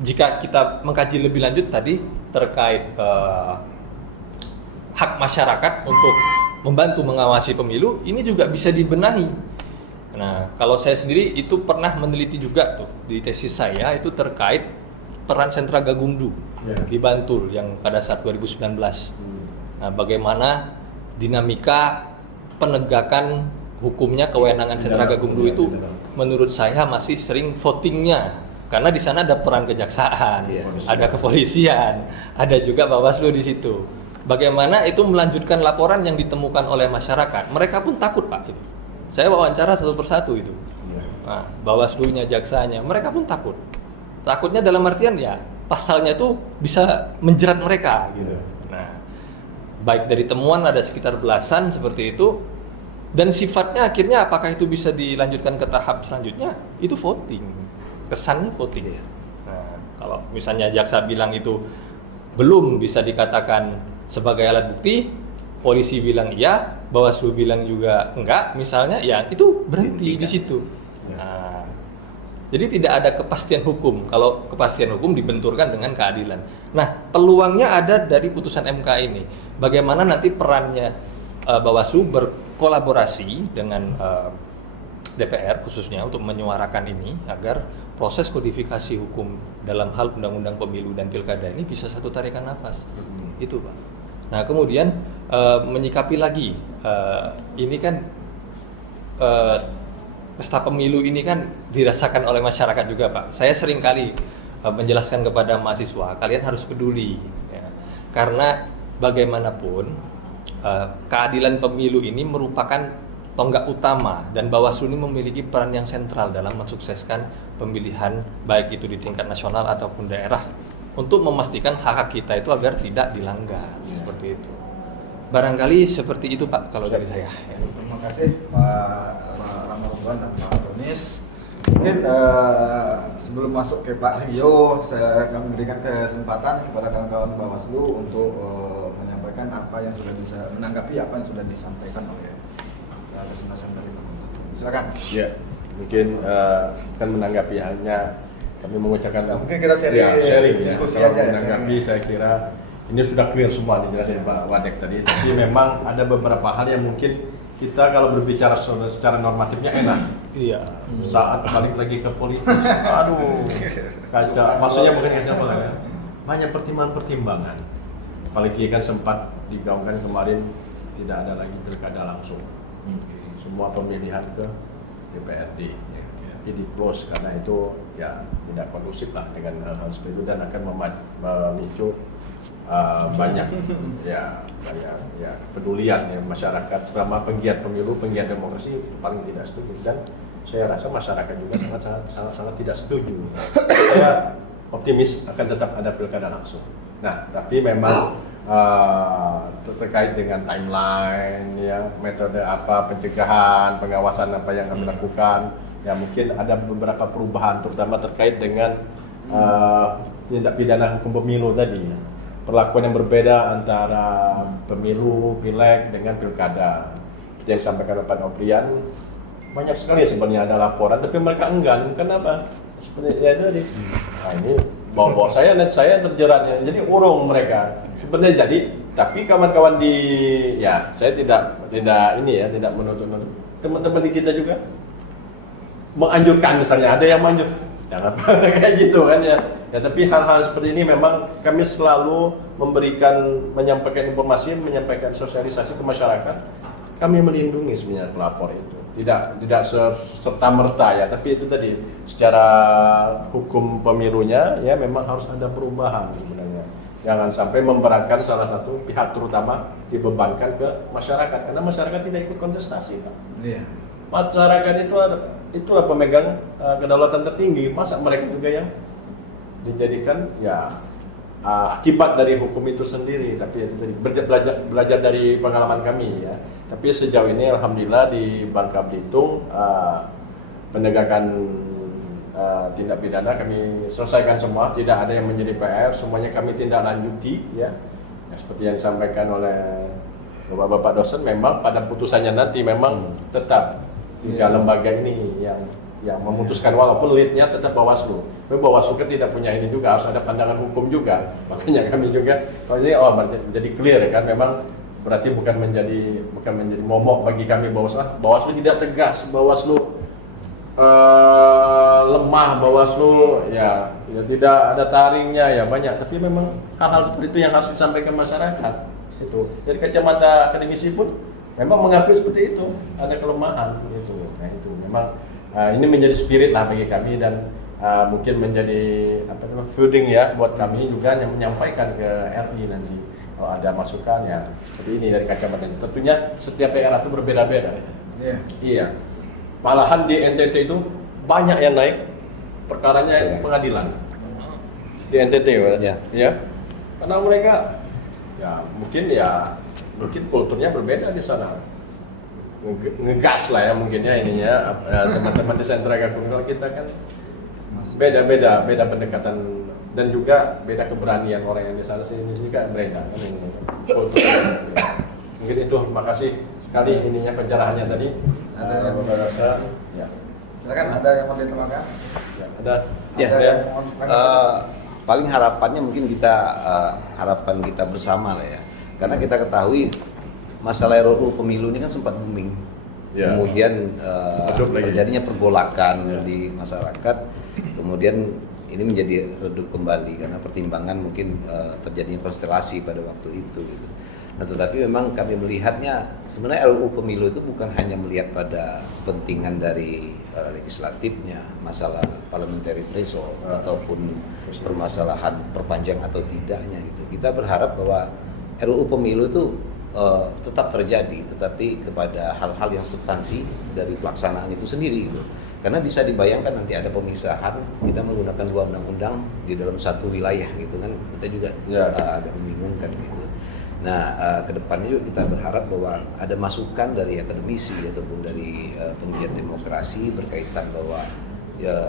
jika kita mengkaji lebih lanjut tadi terkait hak masyarakat untuk membantu mengawasi pemilu, ini juga bisa dibenahi. Nah, kalau saya sendiri itu pernah meneliti juga tuh di tesis saya itu terkait peran sentra Gakumdu di Bantul yang pada saat 2019. Nah, bagaimana dinamika penegakan hukumnya kewenangan Sentra Gakumdu itu menurut saya masih sering votingnya, karena di sana ada peran kejaksaan, ada kepolisian, ada juga Bawaslu di situ. Bagaimana itu melanjutkan laporan yang ditemukan oleh masyarakat, mereka pun takut Pak itu. Saya wawancara satu persatu itu. Nah, Bawaslu-nya, jaksanya, mereka pun takut. Takutnya dalam artian ya pasalnya itu bisa menjerat mereka gitu. Nah, baik dari temuan ada sekitar belasan seperti itu, dan sifatnya akhirnya apakah itu bisa dilanjutkan ke tahap selanjutnya, itu voting, kesannya voting. Nah, kalau misalnya jaksa bilang itu belum bisa dikatakan sebagai alat bukti, polisi bilang iya, Bawaslu bilang juga enggak, misalnya ya itu berhenti di situ. Nah, jadi tidak ada kepastian hukum. Kalau kepastian hukum dibenturkan dengan keadilan. Nah, peluangnya ada dari putusan MK ini. Bagaimana nanti perannya Bawaslu berkolaborasi dengan DPR khususnya untuk menyuarakan ini agar proses kodifikasi hukum dalam hal undang-undang pemilu dan pilkada ini bisa satu tarikan nafas. Itu Pak. Nah, kemudian menyikapi lagi ini kan pesta pemilu ini kan dirasakan oleh masyarakat juga Pak. Saya sering kali menjelaskan kepada mahasiswa, kalian harus peduli ya. Karena bagaimanapun keadilan pemilu ini merupakan tonggak utama, dan Bawaslu ini memiliki peran yang sentral dalam mensukseskan pemilihan baik itu di tingkat nasional ataupun daerah, untuk memastikan hak-hak kita itu agar tidak dilanggar seperti itu. Barangkali seperti itu Pak kalau dari saya. Ya. Terima kasih Pak Ramadhan dan Pak Donis. Mungkin sebelum masuk ke Pak Rio, saya akan memberikan kesempatan kepada kawan-kawan Bawaslu untuk menyampaikan apa yang sudah bisa, menanggapi apa yang sudah disampaikan oleh presentasi dari Pak. Silakan. Ya, mungkin akan menanggapi, hanya kami mengucapkan mungkin kita sharing diskusi ya, aja. Menanggapi saya kira ini sudah clear semua dijelasin Pak Wadek tadi. Tapi memang ada beberapa hal yang mungkin kita kalau berbicara secara normatifnya enak. Iya. Saat balik lagi ke politis, aduh, kaca. Maksudnya bukan kaca apa ya? Banyak pertimbangan-pertimbangan. Apalagi kan sempat digaungkan kemarin tidak ada lagi pilkada langsung. Semua pemilihan ke DPRD. Jadi di close karena itu ya tidak kondusif lah dengan hal seperti itu, dan akan memicu banyak kepedulian ya masyarakat, terutama penggiat pemilu, penggiat demokrasi paling tidak setuju, dan saya rasa masyarakat juga sangat tidak setuju. Saya optimis akan tetap ada pilkada langsung. Nah, tapi memang terkait dengan timeline ya, metode apa pencegahan, pengawasan apa yang kami lakukan, ya mungkin ada beberapa perubahan terutama terkait dengan tindak pidana hukum pemilu tadi. Perlakuan yang berbeda antara pemilu, pileg dengan pilkada. Seperti yang disampaikan oleh Pak Noprian, banyak sekali sebenarnya ada laporan, tapi mereka enggan. Kenapa? Seperti ya tadi. Nah ini bawa saya, net saya terjeratnya, jadi urung mereka. Sebenarnya jadi, tapi kawan-kawan di, ya saya tidak menuntut teman-teman di kita juga menganjurkan, misalnya ada yang menganjur jangan kayak gitu kan ya. Ya tapi hal-hal seperti ini memang kami selalu menyampaikan informasi, menyampaikan sosialisasi ke masyarakat. Kami melindungi sebenarnya pelapor itu. Tidak serta merta ya, tapi itu tadi secara hukum pemilunya ya memang harus ada perubahan sebenarnya. Jangan sampai memberatkan salah satu pihak, terutama dibebankan ke masyarakat, karena masyarakat tidak ikut kontestasi Pak. Iya. Masyarakat itulah pemegang kedaulatan tertinggi. Masa mereka juga yang dijadikan ya akibat dari hukum itu sendiri. Tapi itu tadi belajar dari pengalaman kami ya. Tapi sejauh ini alhamdulillah di Bangka Belitung penegakan tindak pidana kami selesaikan semua, tidak ada yang menjadi PR, semuanya kami tindak lanjuti ya. Seperti yang disampaikan oleh Bapak-bapak dosen, memang pada putusannya nanti memang tetap tiga lembaga ini yang memutuskan, walaupun leadnya tetap Bawaslu. Tapi Bawaslu kan tidak punya ini juga, harus ada pandangan hukum juga. Makanya kami juga kalau ini jadi clear kan, memang berarti bukan menjadi momok bagi kami Bawaslu tidak tegas, Bawaslu lemah, Bawaslu ya tidak ada taringnya ya banyak. Tapi memang hal-hal seperti itu yang harus disampaikan masyarakat. Itu dari kacamata akademisi pun memang mengakui seperti itu, ada kelemahan gitu. Nah itu memang ini menjadi spirit lah bagi kami dan mungkin menjadi feeding ya buat kami juga yang menyampaikan ke RI nanti kalau ada masukan ya seperti ini dari kacamata ini. Tentunya setiap daerah itu berbeda-beda. Iya. Malahan di NTT itu banyak yang naik perkaranya pengadilan di NTT ya. Karena mereka mungkin kulturnya berbeda di sana. Ngegas lah ya mungkin ya ininya teman-teman di sentra kalau kita kan beda pendekatan dan juga beda keberanian orang yang di sana sini juga beda kan ini kulturnya. Mungkin itu, makasih sekali ininya pencerahannya tadi. Ada yang mau rasa ya. Silakan, ada yang mau ditambahkan? Ya, ada. Paling harapannya mungkin harapan kita bersama lah ya. Karena kita ketahui masalah RUU pemilu ini kan sempat booming. Ya. Kemudian terjadinya pergolakan Ya. di masyarakat. Kemudian ini menjadi redup kembali karena pertimbangan mungkin terjadinya konstelasi pada waktu itu gitu. Nah, tetapi memang kami melihatnya sebenarnya RUU pemilu itu bukan hanya melihat pada kepentingan dari legislatifnya, masalah parliamentary threshold ataupun permasalahan perpanjang atau tidaknya gitu. Kita berharap bahwa RUU pemilu itu tetap terjadi, tetapi kepada hal-hal yang substansi dari pelaksanaan itu sendiri gitu. Karena bisa dibayangkan nanti ada pemisahan, kita menggunakan dua undang-undang di dalam satu wilayah gitu kan, kita juga agak membingungkan gitu. Nah, kedepannya juga kita berharap bahwa ada masukan dari akademisi ataupun dari penggiat demokrasi berkaitan bahwa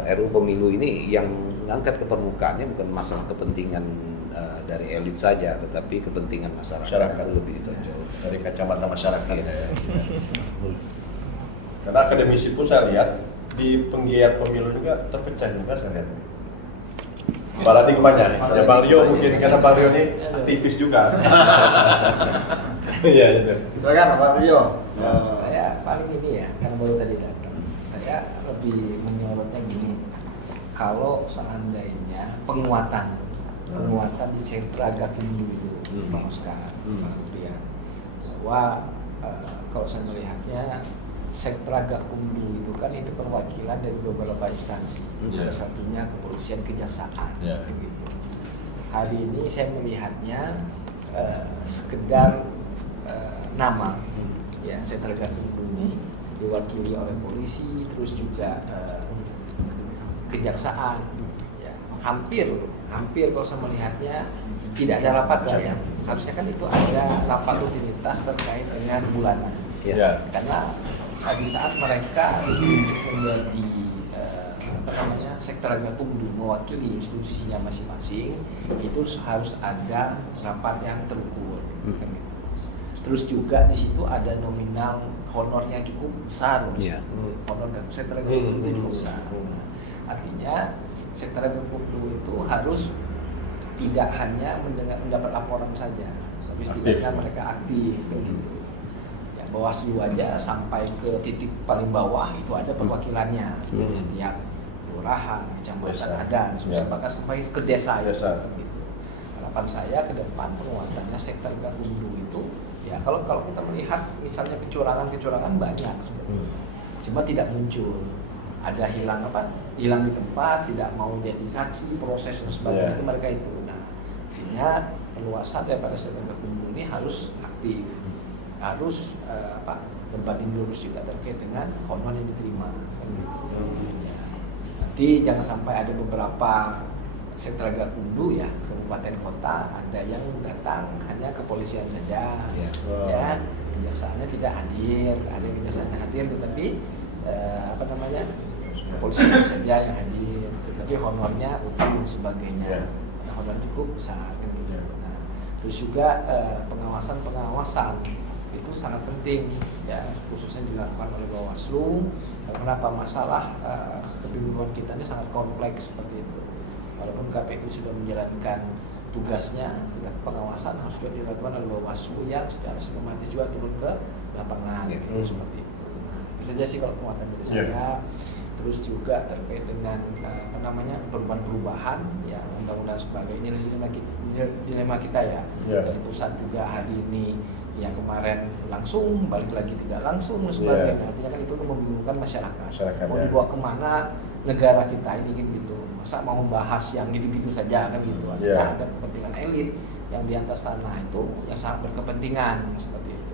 RUU pemilu ini yang mengangkat ke permukaannya bukan masalah kepentingan dari elit saja, tetapi kepentingan masyarakat itu lebih ditonjol dari kacamata masyarakat. Ya. Karena akademisi pun saya lihat di penggiat pemilu juga terpecah juga saya lihat. Paradigmanya, ya Bang Rio mungkin karena Bang Rio ini aktivis juga. Iya itu. Silakan Pak Rio. Saya paling ini ya, karena baru tadi datang, saya lebih menyorotnya gini. Kalau seandainya penguatan di sentra Gakumdu itu, Bang Oscar, Bang Rian, bahwa kalau saya melihatnya sentra Gakumdu itu kan itu perwakilan dari beberapa instansi, salah satunya kepolisian, kejaksaan, gitu. Hari ini saya melihatnya sekedar nama, ya sentra Gakumdu ini diwakili oleh polisi, terus juga kejaksaan, ya hampir kalau saya melihatnya tidak ada rapat lah ya. Harusnya kan itu ada rapat rutinitas terkait dengan bulanan, karena di saat mereka menjadi sektor Gakumdu mewakili institusinya masing-masing, itu harus ada rapat yang terukur. Terus juga di situ ada nominal honor yang cukup besar, honor sektor Gakumdu itu cukup besar. Artinya sektor Gakumdu itu harus tidak hanya mendapat laporan saja, tapi setidaknya mereka aktif begitu. Bawaslu aja sampai ke titik paling bawah itu ada perwakilannya, jadi setiap kelurahan, kecamatan ada, bahkan sampai ke desa. Gitu. Harapan saya ke depan penguatannya sektor Gakumdu itu, ya kalau kita melihat misalnya kecurangan banyak sebenarnya, cuma tidak muncul, ada hilang di tempat, tidak mau jadi saksi, proses dan sebagainya itu mereka itu. Nah, akhirnya perluasan daripada sektor Gakumdu ini harus aktif. Harus berbanding lurus juga terkait dengan honor yang diterima. Ya. Nanti jangan sampai ada beberapa sentra Gakumdu ya, kabupaten kota ada yang datang hanya kepolisian saja, ya kejaksaannya tidak hadir, ada yang kejaksaannya hadir tetapi kepolisian saja yang hadir, tetapi honornya utang dan sebagainya. Nah, honor cukup besar gitu. Nah, terus juga pengawasan itu sangat penting ya, khususnya dilakukan oleh Bawaslu. Kenapa masalah kepemiluan kita ini sangat kompleks seperti itu. Walaupun KPU sudah menjalankan tugasnya, pengawasan harus juga dilakukan oleh Bawaslu yang secara sistematis juga turun ke lapangan gitu, seperti itu. Nah, itu saja sih kalau penguatan dari saya. terus juga terkait dengan perubahan-perubahan yang undang-undang sebagainya, dilema kita ya. Dari pusat juga hari ini yang kemarin langsung, balik lagi tidak langsung dan sebagainya. Artinya kan itu membingungkan masyarakat. Mau dibawa kemana negara kita ini gitu. Masa mau membahas yang gitu-gitu saja kan gitu. Artinya ada kepentingan elit yang di atas sana itu yang sangat berkepentingan seperti itu.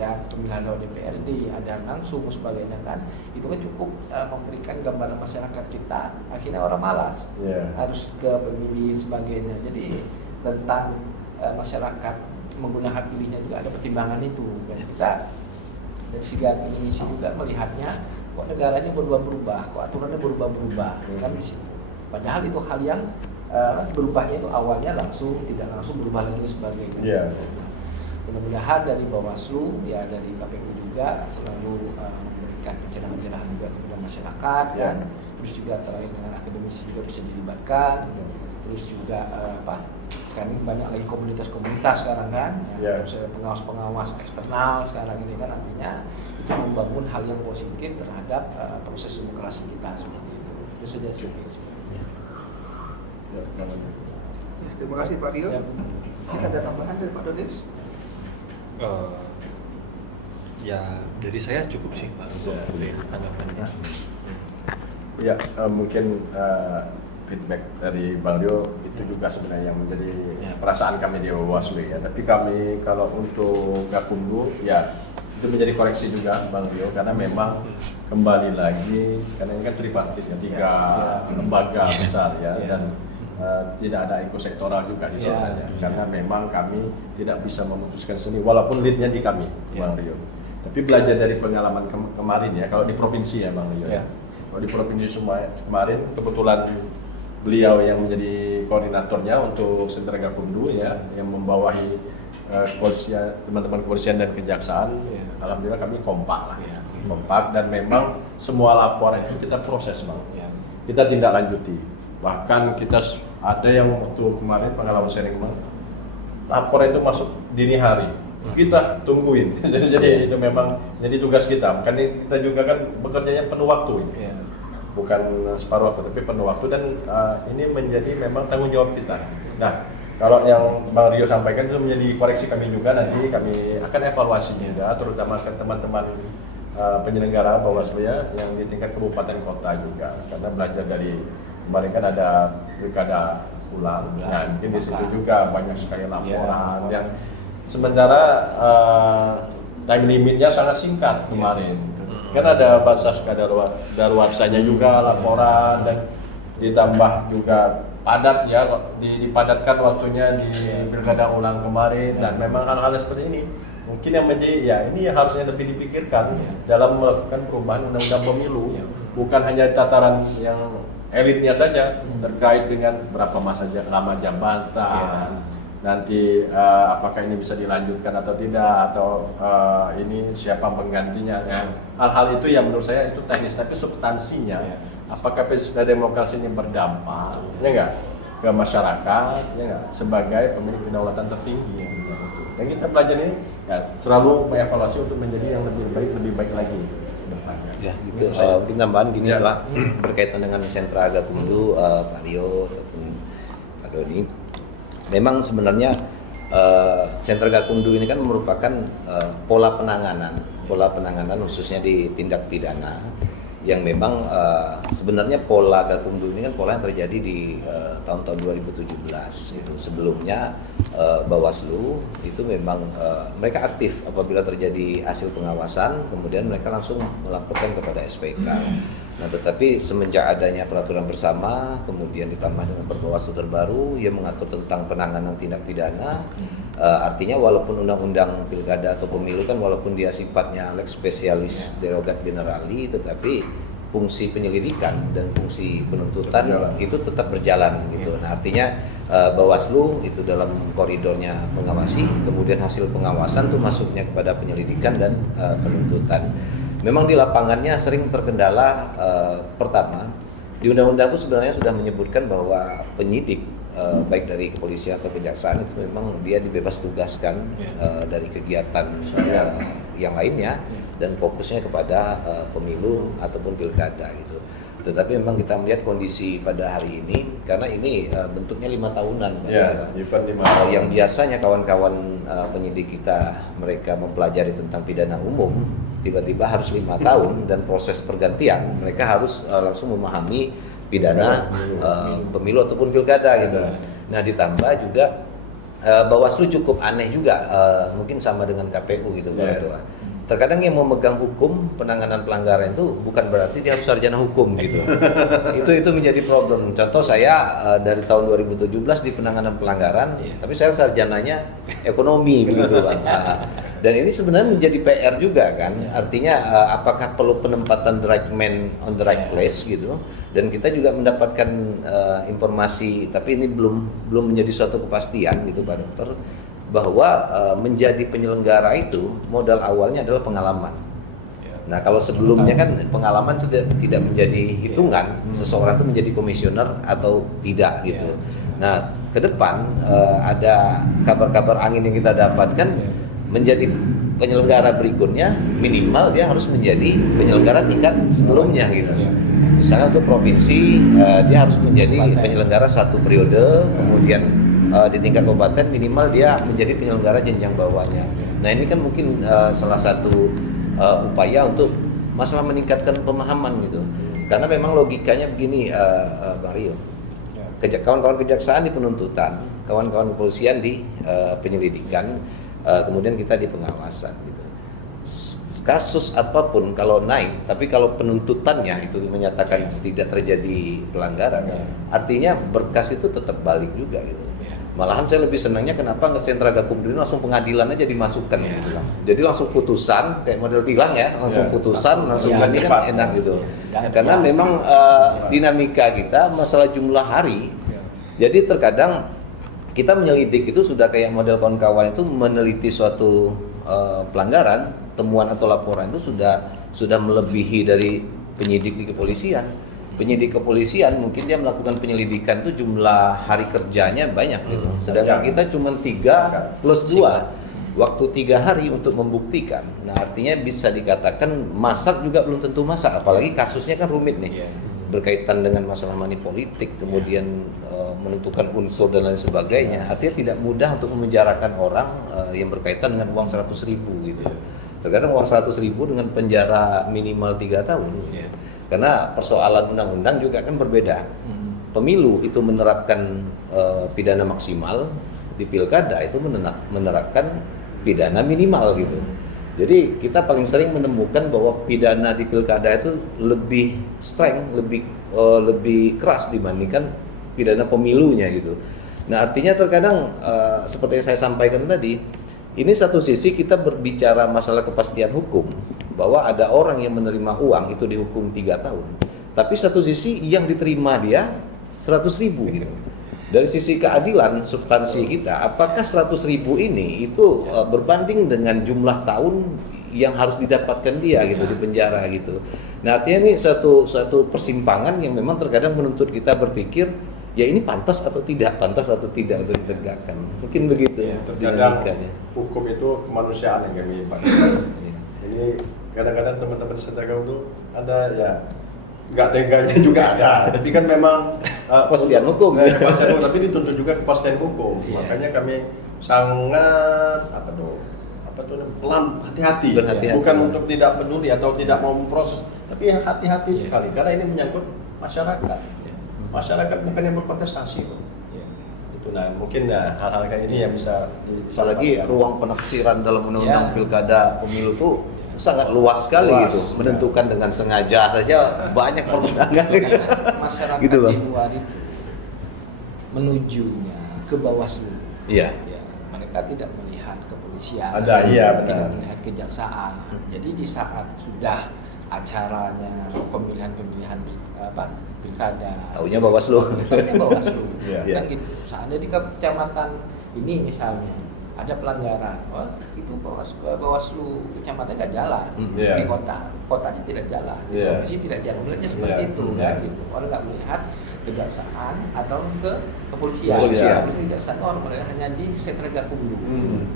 Ada pemilihan DPRD, ada langsung dan sebagainya kan. Itu kan cukup memberikan gambaran masyarakat kita. Akhirnya orang malas harus ke pemilih sebagainya. Jadi tentang masyarakat menggunakan hak pilihnya juga ada pertimbangan itu. Dan kita dari segi administrasi juga melihatnya kok negaranya berubah-berubah, kok aturannya berubah-berubah kan di situ. Padahal itu hal yang berubahnya itu awalnya langsung, tidak langsung berubah lagi dan sebagainya. Mudah-mudahan dari Bawaslu ya dari KPU juga selalu memberikan pencerahan-pencerahan juga kepada masyarakat kan. Terus juga terkait dengan akademisi juga bisa dilibatkan. Terus juga sekarang ini banyak lagi komunitas-komunitas sekarang kan, pengawas-pengawas eksternal sekarang ini kan, artinya itu membangun hal yang positif terhadap proses demokrasi kita seperti itu. Itu sudah Terima kasih Pak Rio. Kita ada tambahan dari Pak Donis? Ya dari saya cukup sih Pak untuk tanggapannya. Ya mungkin feedback dari Bang Rio itu juga sebenarnya yang menjadi perasaan kami di Bawaslu ya. Tapi kami kalau untuk Gakumdu ya itu menjadi koreksi juga Bang Rio, karena memang kembali lagi karena ini kan tripartit ya, 3 lembaga besar ya, dan tidak ada ekosektoral juga di sana karena memang kami tidak bisa memutuskan sendiri walaupun leadnya di kami Bang Rio. Tapi belajar dari pengalaman kemarin ya, kalau di provinsi ya Bang Rio ya. Kalau di provinsi semua kemarin kebetulan beliau yang menjadi koordinatornya untuk Sentra Gakumdu ya, yang membawahi kepolisian, teman-teman kepolisian dan kejaksaan. Alhamdulillah kami kompak lah, kompak, dan memang semua laporan itu kita proses Bang, kita tindak lanjuti. Bahkan kita ada yang waktu kemarin pengalaman sharing Bang, laporan itu masuk dini hari, kita tungguin. Jadi itu memang jadi tugas kita. Kan kita juga kan bekerjanya penuh waktu ini. Bukan separuh waktu tapi penuh waktu, dan ini menjadi memang tanggung jawab kita. Nah, kalau yang Bang Rio sampaikan itu menjadi koreksi kami juga, nanti kami akan evaluasi juga, terutama ke teman-teman penyelenggara Bawaslu ya yang di tingkat kabupaten kota juga, karena belajar dari kemarin kan ada pilkada ulang. Nah, mungkin di situ juga banyak sekali laporan yang sementara time limitnya sangat singkat kemarin. Kan ada batas kadaluarsanya juga laporan, dan ditambah juga padat ya, dipadatkan waktunya di pilkada ulang kemarin, dan memang hal-hal seperti ini mungkin yang menjadi ya ini harusnya lebih dipikirkan dalam melakukan perubahan undang-undang pemilu, bukan hanya tataran yang elitnya saja terkait dengan berapa masa lama jabatan, nanti apakah ini bisa dilanjutkan atau tidak, atau ini siapa penggantinya. Hal-hal itu yang menurut saya itu teknis, tapi substansinya apakah pesta demokrasi ini berdampak ya enggak ke masyarakat ya enggak, sebagai pemilik kedaulatan tertinggi ya, gitu. Dan kita belajar ini ya selalu mengevaluasi untuk menjadi yang lebih baik lagi. Ya gitu. Mungkin tambahan gini lah berkaitan dengan sentra Gakumdu, Pak Rio ataupun Pak Doni. Memang sebenarnya sentra Gakumdu ini kan merupakan pola penanganan khususnya di tindak pidana yang memang sebenarnya pola Gakumdu ini kan pola yang terjadi di tahun-tahun 2017 itu. Sebelumnya Bawaslu itu memang mereka aktif apabila terjadi hasil pengawasan, kemudian mereka langsung melaporkan kepada SPK. Nah, tetapi semenjak adanya peraturan bersama, kemudian ditambah dengan Perbawaslu terbaru yang mengatur tentang penanganan tindak pidana, artinya walaupun undang-undang pilkada atau pemilu kan walaupun dia sifatnya lex specialis derogat generali, tetapi fungsi penyelidikan dan fungsi penuntutan itu tetap berjalan gitu. Nah, artinya Bawaslu itu dalam koridornya mengawasi, kemudian hasil pengawasan itu masuknya kepada penyelidikan dan penuntutan. Memang di lapangannya sering terkendala, pertama di undang-undang itu sebenarnya sudah menyebutkan bahwa penyidik baik dari kepolisian atau kejaksaan itu memang dia dibebas tugaskan dari kegiatan yang lainnya dan fokusnya kepada pemilu ataupun pilkada gitu. Tetapi memang kita melihat kondisi pada hari ini karena ini bentuknya 5 tahunan, yang biasanya kawan-kawan penyidik kita mereka mempelajari tentang pidana umum tiba-tiba harus 5 tahun dan proses pergantian mereka harus langsung memahami pidana pemilu ataupun pilkada gitu. Nah ditambah juga Bawaslu cukup aneh juga, mungkin sama dengan KPU gitu Pak Ketua. Terkadang yang memegang hukum penanganan pelanggaran itu bukan berarti dia harus sarjana hukum gitu. itu menjadi problem. Contoh saya dari tahun 2017 di penanganan pelanggaran, tapi saya sarjananya ekonomi begitu Pak. Dan ini sebenarnya menjadi PR juga kan. Artinya apakah perlu penempatan the right man on the right place gitu. Dan kita juga mendapatkan informasi, tapi ini belum menjadi suatu kepastian gitu Pak Dokter, bahwa menjadi penyelenggara itu modal awalnya adalah pengalaman. Nah kalau sebelumnya kan pengalaman itu tidak menjadi hitungan seseorang itu menjadi komisioner atau tidak gitu. Nah ke depan ada kabar-kabar angin yang kita dapatkan menjadi penyelenggara berikutnya minimal dia harus menjadi penyelenggara tingkat sebelumnya gitu. Misalnya untuk provinsi dia harus menjadi penyelenggara 1 periode, kemudian di tingkat kabupaten minimal dia menjadi penyelenggara jenjang bawahnya. Nah ini kan mungkin salah satu upaya untuk masalah meningkatkan pemahaman gitu. Karena memang logikanya begini Bang Rio, kawan-kawan kejaksaan di penuntutan, kawan-kawan kepolisian di penyelidikan, kemudian kita di pengawasan gitu. Kasus apapun kalau naik, tapi kalau penuntutannya itu menyatakan tidak terjadi pelanggaran, artinya berkas itu tetap balik juga gitu. Malahan saya lebih senangnya kenapa nggak sentra gakumdu langsung pengadilan aja dimasukkan gitu. Jadi langsung putusan kayak model tilang ya, langsung putusan langsung ini kan enak gitu. Karena memang dinamika kita masalah jumlah hari. Jadi terkadang kita menyelidik itu sudah kayak model kawan-kawan itu meneliti suatu pelanggaran, temuan atau laporan itu sudah melebihi dari penyidik di kepolisian. Penyidik kepolisian mungkin dia melakukan penyelidikan itu jumlah hari kerjanya banyak gitu. Sedangkan kita cuma 3 plus 2. Waktu 3 hari untuk membuktikan. Nah, artinya bisa dikatakan masak juga belum tentu masak, apalagi kasusnya kan rumit nih. Berkaitan dengan masalah money politik, kemudian menentukan unsur dan lain sebagainya. Artinya tidak mudah untuk memenjarakan orang yang berkaitan dengan uang 100.000 gitu. Terkadang uang 100.000 dengan penjara minimal 3 tahun. Karena persoalan undang-undang juga kan berbeda. Pemilu itu menerapkan pidana maksimal, di pilkada itu menerapkan pidana minimal gitu. Jadi kita paling sering menemukan bahwa pidana di pilkada itu lebih strength, lebih keras dibandingkan pidana pemilunya gitu. Nah artinya terkadang seperti yang saya sampaikan tadi, ini satu sisi kita berbicara masalah kepastian hukum, bahwa ada orang yang menerima uang itu dihukum 3 tahun. Tapi satu sisi yang diterima dia 100.000 gitu. Dari sisi keadilan substansi kita, apakah 100.000 ini itu berbanding dengan jumlah tahun yang harus didapatkan dia gitu di penjara gitu. Nah artinya ini suatu persimpangan yang memang terkadang menuntut kita berpikir, ya ini pantas atau tidak untuk ditegakkan. Mungkin begitu dinamikanya. Hukum itu kemanusiaan yang kami Pak. Ini kadang-kadang teman-teman sentra itu ada ya nggak teganya juga ada, tapi kan memang kepastian hukum. Kepastian hukum, tapi dituntut juga kepastian hukum. Makanya kami sangat pelan, hati-hati. Bukan untuk tidak peduli atau tidak mau memproses, tapi hati-hati sekali karena ini menyangkut masyarakat. Masyarakat bukan yang berkontestasi. Itu nah mungkin hal-hal kayak ini yang bisa apalagi ruang penafsiran dalam undang-undang pilkada pemilu itu sangat luas sekali gitu, menentukan dengan sengaja saja banyak pertentangan. Masyarakat gitu, di luar itu menujunya ke Bawaslu. Iya. Ya, mereka tidak melihat kepolisian, tidak melihat kejaksaan. Jadi di saat sudah acaranya pemilihan pilkada, taunya Bawaslu. Kan gitu. Seandainya di kecamatan ini misalnya ada pelanggaran, itu Bawaslu kecamatan nggak jalan, di kotanya tidak jalan, di provinsi tidak jalan, melihatnya seperti itu, kan gitu. Orang nggak melihat kejaksaan atau ke kepolisian. Kepolisian. Kejaksaan normal hanya di Sentra Gakumdu.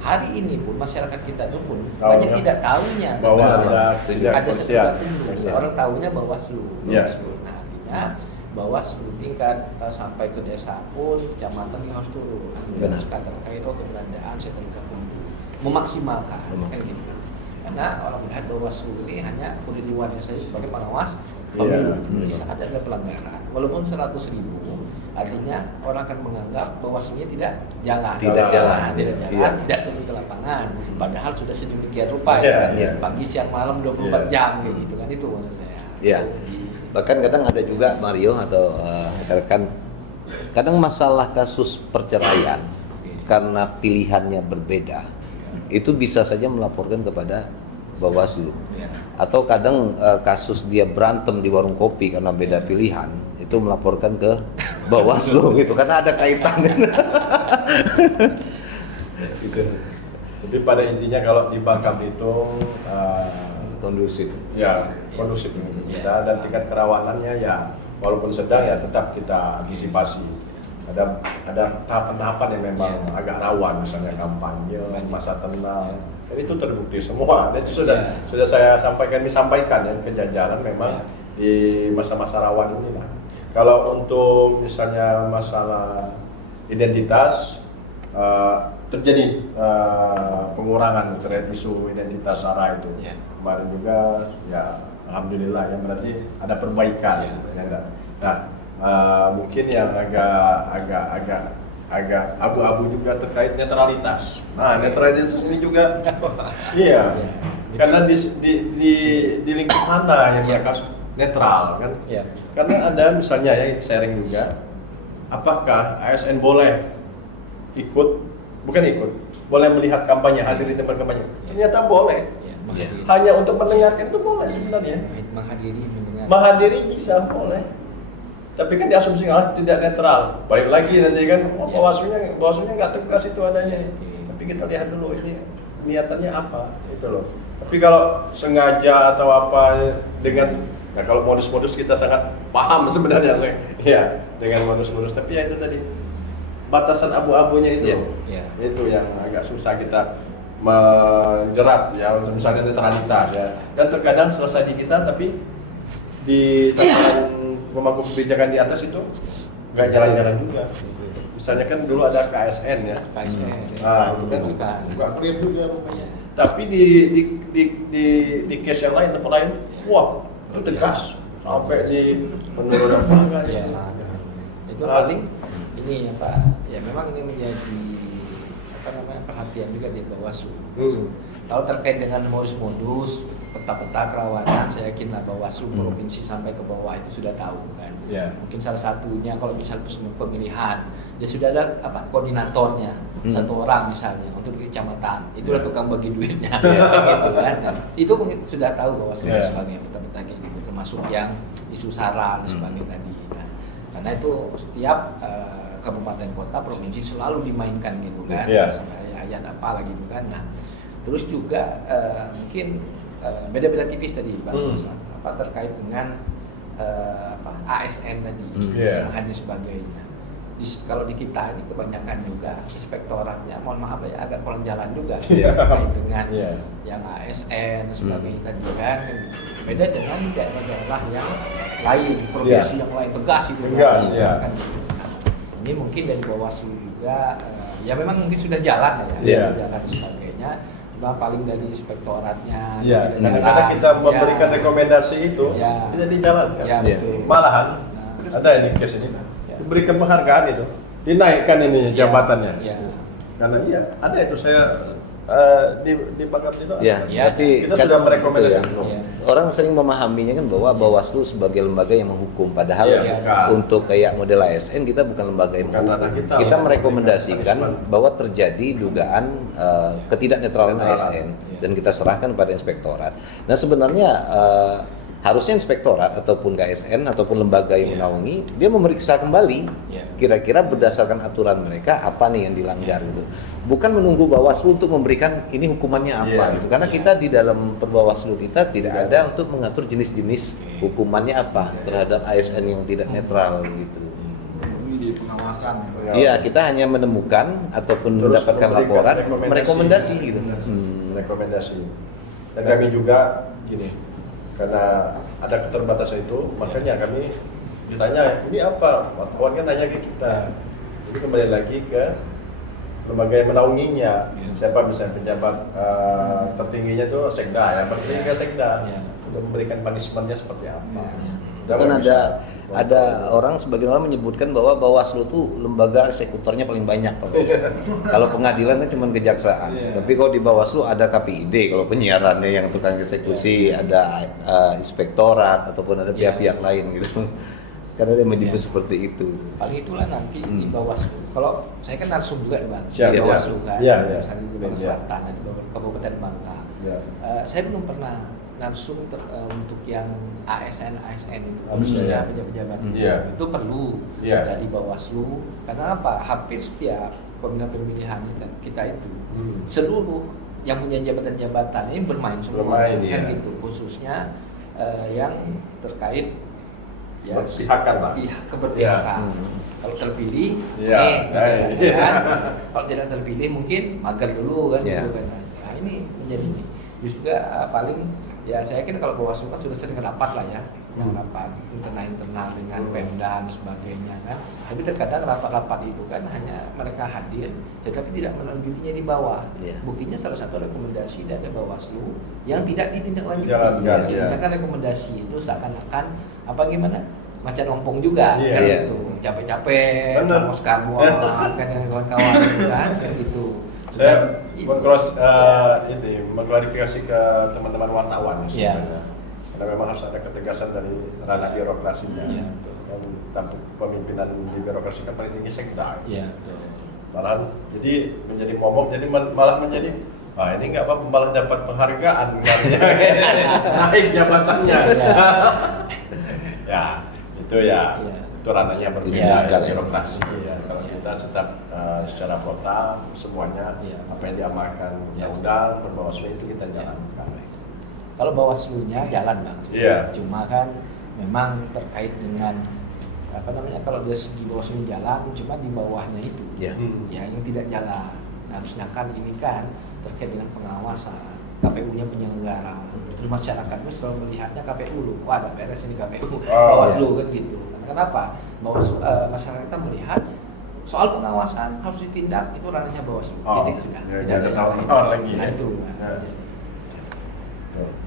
Hari ini pun masyarakat kita itu pun Tahunya banyak tidak tahunya bahwa tentang ada ada kepolisian. Sentra Gakumdu. Orang tahunya Bawaslu. Ya. Nah, artinya Bawaslu tingkat sampai ke desa pun kecamatan ini harus turun. Benar. Terkait keberadaan Sentra Gakumdu. Memaksimalkan. Kan gitu. Karena orang melihat Bawaslu ini hanya kedudukannya saja sebagai pengawas pemilu. Jadi saat ada pelanggaran, walaupun 100.000, artinya orang akan menganggap Bawaslunya tidak jalan. Tidak jalan. Tidak jalan, Iya. tidak turun ke lapangan. Padahal sudah sedemikian rupa Iya, ya, kan? iya. Pagi, siang, malam 24 Iya. jam kayak gitu kan, itu menurut saya. Iya. Bahkan kadang ada juga Mario atau rekan, kadang masalah kasus perceraian karena pilihannya berbeda, itu bisa saja melaporkan kepada Bawaslu. Ya. Atau kadang kasus dia berantem di warung kopi karena beda pilihan, itu melaporkan ke Bawaslu gitu, karena ada kaitannya. Gitu. Jadi pada intinya kalau di Bangka Belitung Kondusif. ya kondusif kita, dan tingkat kerawanannya ya walaupun sedang ya tetap kita antisipasi. Ada tahapan-tahapan yang memang agak rawan, misalnya kampanye, masa tenang. Dan itu terbukti semua. Dan itu sudah saya sampaikan ya ke jajaran memang di masa-masa rawan ini lah. Kalau untuk misalnya masalah identitas, terjadi pengurangan terkait isu identitas SARA itu. Kemarin juga ya alhamdulillah ya, berarti ada perbaikan. Nah, mungkin yang agak abu-abu juga terkait netralitas. Nah, netralitas ini juga iya. Karena di lingkup mana yang mereka netral kan? Ya. Karena ada misalnya ya sharing juga, apakah ASN boleh boleh melihat kampanye, hadir di tempat kampanye? Ternyata boleh. Hanya untuk mendengarkan itu boleh sebenarnya. Menghadiri, mendengar. Menghadiri bisa boleh. Tapi kan diasumsikan tidak netral. Balik lagi nanti kan, Bawaslunya nggak tegas itu adanya. Tapi kita lihat dulu ini niatannya apa, itu loh. Tapi kalau sengaja atau apa dengan, nah kalau modus-modus kita sangat paham sebenarnya, ya dengan modus-modus. Tapi ya itu tadi batasan abu-abunya itu, itu yang agak susah kita menjerat ya, misalnya netralitas ya. Dan terkadang selesai di kita, tapi di pemangku kebijakan di atas itu nggak jalan-jalan juga. Misalnya kan dulu ada KSN ya. Nah, itu kan nggak clear juga rupanya. Tapi di case yang lain, tempat lain, wah itu tegas sampai di penurunan pangkat. Itu paling ini ya Pak, ya memang ini menjadi perhatian juga di Bawaslu. Kalau terkait dengan modus-modus, peta-peta kerawanan, saya yakinlah Bawaslu provinsi sampai ke bawah itu sudah tahu kan. Mungkin salah satunya kalau misal pemilihan, ya sudah ada koordinatornya, satu orang misalnya untuk di kecamatan, itulah tukang bagi duitnya, gitu kan. Itu mungkin sudah tahu Bawaslu sebagai peta-peta gitu, termasuk yang isu SARA dan sebagainya tadi. Nah, karena itu setiap kabupaten kota provinsi selalu dimainkan gitu kan, sampai ayat apa lagi gitu kan. Nah, terus juga mungkin beda-beda tipis tadi Bang, terkait dengan ASN tadi, hanya sebagainya. Kalau di kita ini kebanyakan juga inspektoratnya, mohon maaf ya, agak kurang jalan juga terkait dengan yang ASN dan sebagainya tadi kan. Beda dengan daerah-daerah yang lain, provinsi yang lain tegas itu kan. Ini mungkin dari Bawaslu juga, ya memang mungkin sudah jalan ya, jalan dan sebagainya. Cuma paling dari inspektoratnya. Kadang-kadang kita memberikan rekomendasi itu tidak dijalankan. Malahan ada ini case ini, diberikan penghargaan itu, dinaikkan ini jabatannya. Karena ada itu saya di Bangka Belitung. Tapi kita sudah merekomendasikan. Orang sering memahaminya kan bahwa Bawaslu sebagai lembaga yang menghukum, padahal untuk kayak model ASN kita bukan lembaga yang menghukum. Kita merekomendasikan bahwa terjadi dugaan ketidaknetralan ASN dan kita serahkan pada inspektorat. Nah sebenarnya harusnya inspektorat ataupun KSN ataupun lembaga yang menaungi dia memeriksa kembali kira-kira berdasarkan aturan mereka apa nih yang dilanggar gitu, bukan menunggu Bawaslu untuk memberikan ini hukumannya apa gitu, karena kita di dalam Perbawaslu kita tidak ada untuk mengatur jenis-jenis hukumannya apa terhadap ASN yang tidak netral gitu. pengawasan. Iya, kita hanya menemukan ataupun Terus mendapatkan memberikan laporan, merekomendasi gitu. Rekomendasi. Dan kami juga gini, karena ada keterbatasan itu, makanya kami ditanya ini apa, wartawan kan nanya ke kita. Jadi kembali lagi ke lembaga yang menaunginya, siapa misalnya pejabat tertingginya itu sekda, ya penting ke sekda untuk memberikan punishmentnya seperti apa. Kan ada orang sebagian orang menyebutkan bahwa Bawaslu itu lembaga eksekutornya paling banyak Pak. Kalau pengadilan kan cuma kejaksaan. Tapi kalau di Bawaslu ada KPID, kalau penyiarannya yang tukang eksekusi, ada inspektorat ataupun ada pihak-pihak lain gitu. Karena dia menyebut seperti itu. Paling itulah nanti di Bawaslu. Kalau saya kan narsum juga nih Bang, Siap, di Bawaslu kan, misalnya di Bawaslu Selatan, di Kabupaten Bangka. Saya belum pernah narsum untuk yang ASN itu, khususnya pejabat-pejabat itu perlu dari Bawaslu. Karena apa? Hampir setiap pemilihan kita itu seluruh yang punya jabatan-jabatan ini bermain semua, kan gitu. Khususnya yang terkait ya keberpihakan. Kalau terpilih, kan? Kalau tidak terpilih mungkin mager dulu kan, gitu kan. Nah ini menjadi juga paling ya saya yakin kalau Bawaslu kan sudah sering rapat lah ya, yang rapat internal dengan Pemda dan sebagainya kan. Tapi terkadang rapat-rapat itu kan hanya mereka hadir, tetapi tidak menindaklanjutinya di bawah. Buktinya salah satu rekomendasi dari Bawaslu yang tidak ditindaklanjuti. Kan rekomendasi itu seakan-akan apa gimana? Macam ompong juga kan gitu. Capek-capek, Oscar kan dengan kawan-kawan kan gitu. Saya mengklarifikasi ke teman-teman wartawan sebenarnya. Karena memang harus ada ketegasan dari ranah birokrasinya. Kan tampuk pemimpinan di birokrasi kan paling tinggi sekda. Malahan jadi menjadi momok, jadi malah menjadi ini nggak apa-apa, malah dapat penghargaan naik jabatannya. Itu ranahnya berbeda birokrasi. Kalau kita tetap secara kota semuanya apa yang diamankan undang-undang berbawaslu itu kita jalankan. Kalau Bawaslunya jalan Bang, cuma kan memang terkait dengan apa namanya, kalau dari segi Bawaslu jalan, cuma di bawahnya itu yang tidak jalan. Nah, sedangkan ini kan terkait dengan pengawasan, KPU-nya penyelenggara, terus masyarakat itu selalu melihatnya KPU loh, wah ada beres ini KPU, Bawaslu kan gitu. Kenapa? Bawaslu masyarakat kita melihat soal pengawasan harus ditindak, itu ranahnya Bawaslu. Jadi sudah tidak ada yang lagi. Nah itu.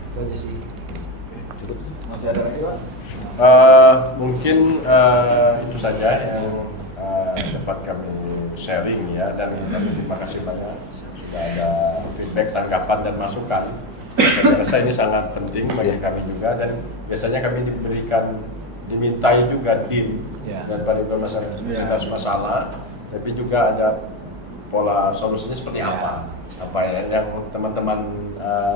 Itu aja sih. Masih ada lagi Pak? Mungkin itu saja yang dapat kami sharing ya, dan kami terima kasih banyak sudah ada feedback, tanggapan dan masukan. Saya rasa ini sangat penting bagi kami juga, dan biasanya kami dimintai juga daripada masalah, tapi juga ada pola solusinya seperti apa yang teman-teman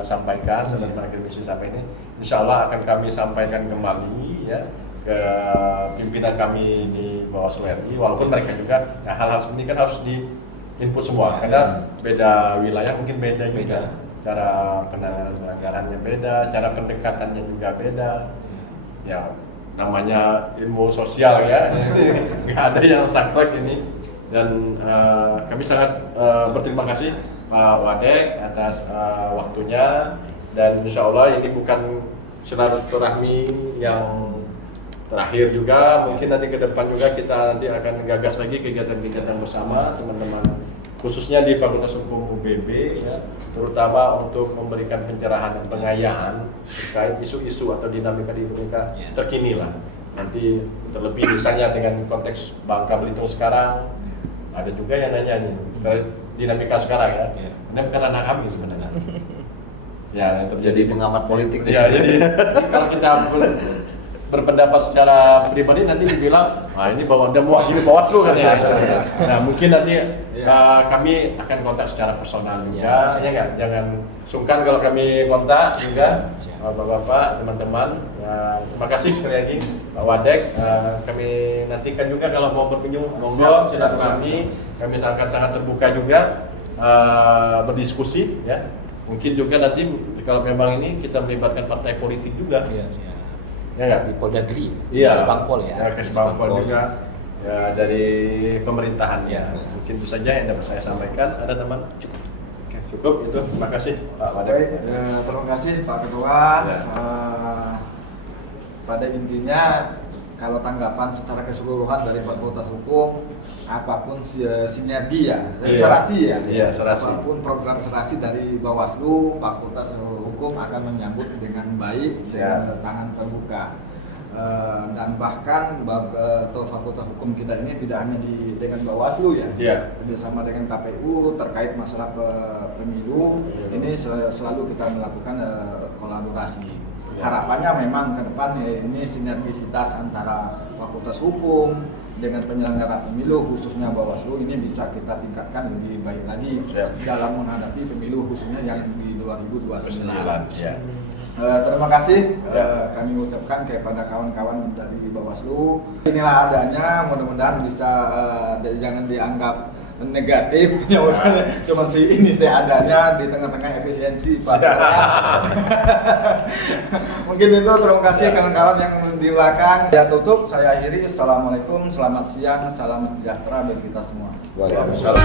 sampaikan, teman-teman akademisi sampai ini, insya Allah akan kami sampaikan kembali ya ke pimpinan kami di Bawaslu RI, walaupun mereka juga hal-hal seperti ini kan harus di input semua, karena beda wilayah mungkin beda juga, cara penanganan anggarannya beda, cara pendekatannya juga beda, ya namanya ilmu sosial ya, nggak ada yang saklek ini. Dan kami sangat berterima kasih Pak Wadek atas waktunya, dan insya Allah ini bukan silaturahmi yang terakhir juga, mungkin nanti ke depan juga kita nanti akan gagas lagi kegiatan-kegiatan bersama teman-teman, khususnya di Fakultas Hukum UPB ya, terutama untuk memberikan pencerahan dan pengayaan terkait isu-isu atau dinamika di Indonesia terkini lah. Nanti terlebih misalnya dengan konteks Bangka Belitung sekarang, ada juga yang nanya nih dinamika sekarang ya. Ini bukan anak kami sebenarnya. Ya, yang terjadi Jadi pengamat politik. Ya, jadi kalau kita berpendapat secara pribadi nanti dibilang, ini bahwa Anda mewakili Bawaslu kan ya. Nah, mungkin nanti kami akan kontak secara personal juga, ya nggak? Jangan sungkan kalau kami kontak juga, Bapak-bapak, teman-teman. Terima kasih sekali lagi Pak Wadek. Kami nantikan juga kalau mau berkunjung, monggo silaturahmi. Kami sangat terbuka juga berdiskusi ya. Mungkin juga nanti kalau memang ini kita melibatkan partai politik juga. Ya nggak? Di Polda Gri, Iya. Kesbangpol ya. Kesbangpol juga. ya dari pemerintahan ya. Mungkin itu saja yang dapat saya sampaikan. Ada teman? Cukup itu. Terima kasih Pak Wadek. Baik, terima kasih Pak Ketua. Ya. Pada intinya kalau tanggapan secara keseluruhan dari Fakultas Hukum, apapun sinergi ya, serasi ya, Iya, serasi. apapun program serasi dari Bawaslu, Fakultas Hukum akan menyambut dengan baik, dengan tangan terbuka. Dan bahkan Fakultas Hukum kita ini tidak hanya dengan Bawaslu ya, bersama dengan KPU terkait masalah pemilu, ini selalu kita melakukan kolaborasi. Harapannya memang ke depan ini sinergisitas antara Fakultas Hukum dengan penyelenggara pemilu khususnya Bawaslu ini bisa kita tingkatkan lebih baik lagi dalam menghadapi pemilu khususnya yang di 2029. Terima kasih kami ucapkan kepada kawan-kawan dari Bawaslu. Inilah adanya, mudah-mudahan bisa jangan dianggap negatif, cuma ini seadanya di tengah-tengah efisiensi Pak. Mungkin itu, terima kasih kawan-kawan yang di belakang. Saya tutup, saya akhiri. Assalamualaikum, selamat siang, salam sejahtera bagi kita semua. Waalaikumsalam.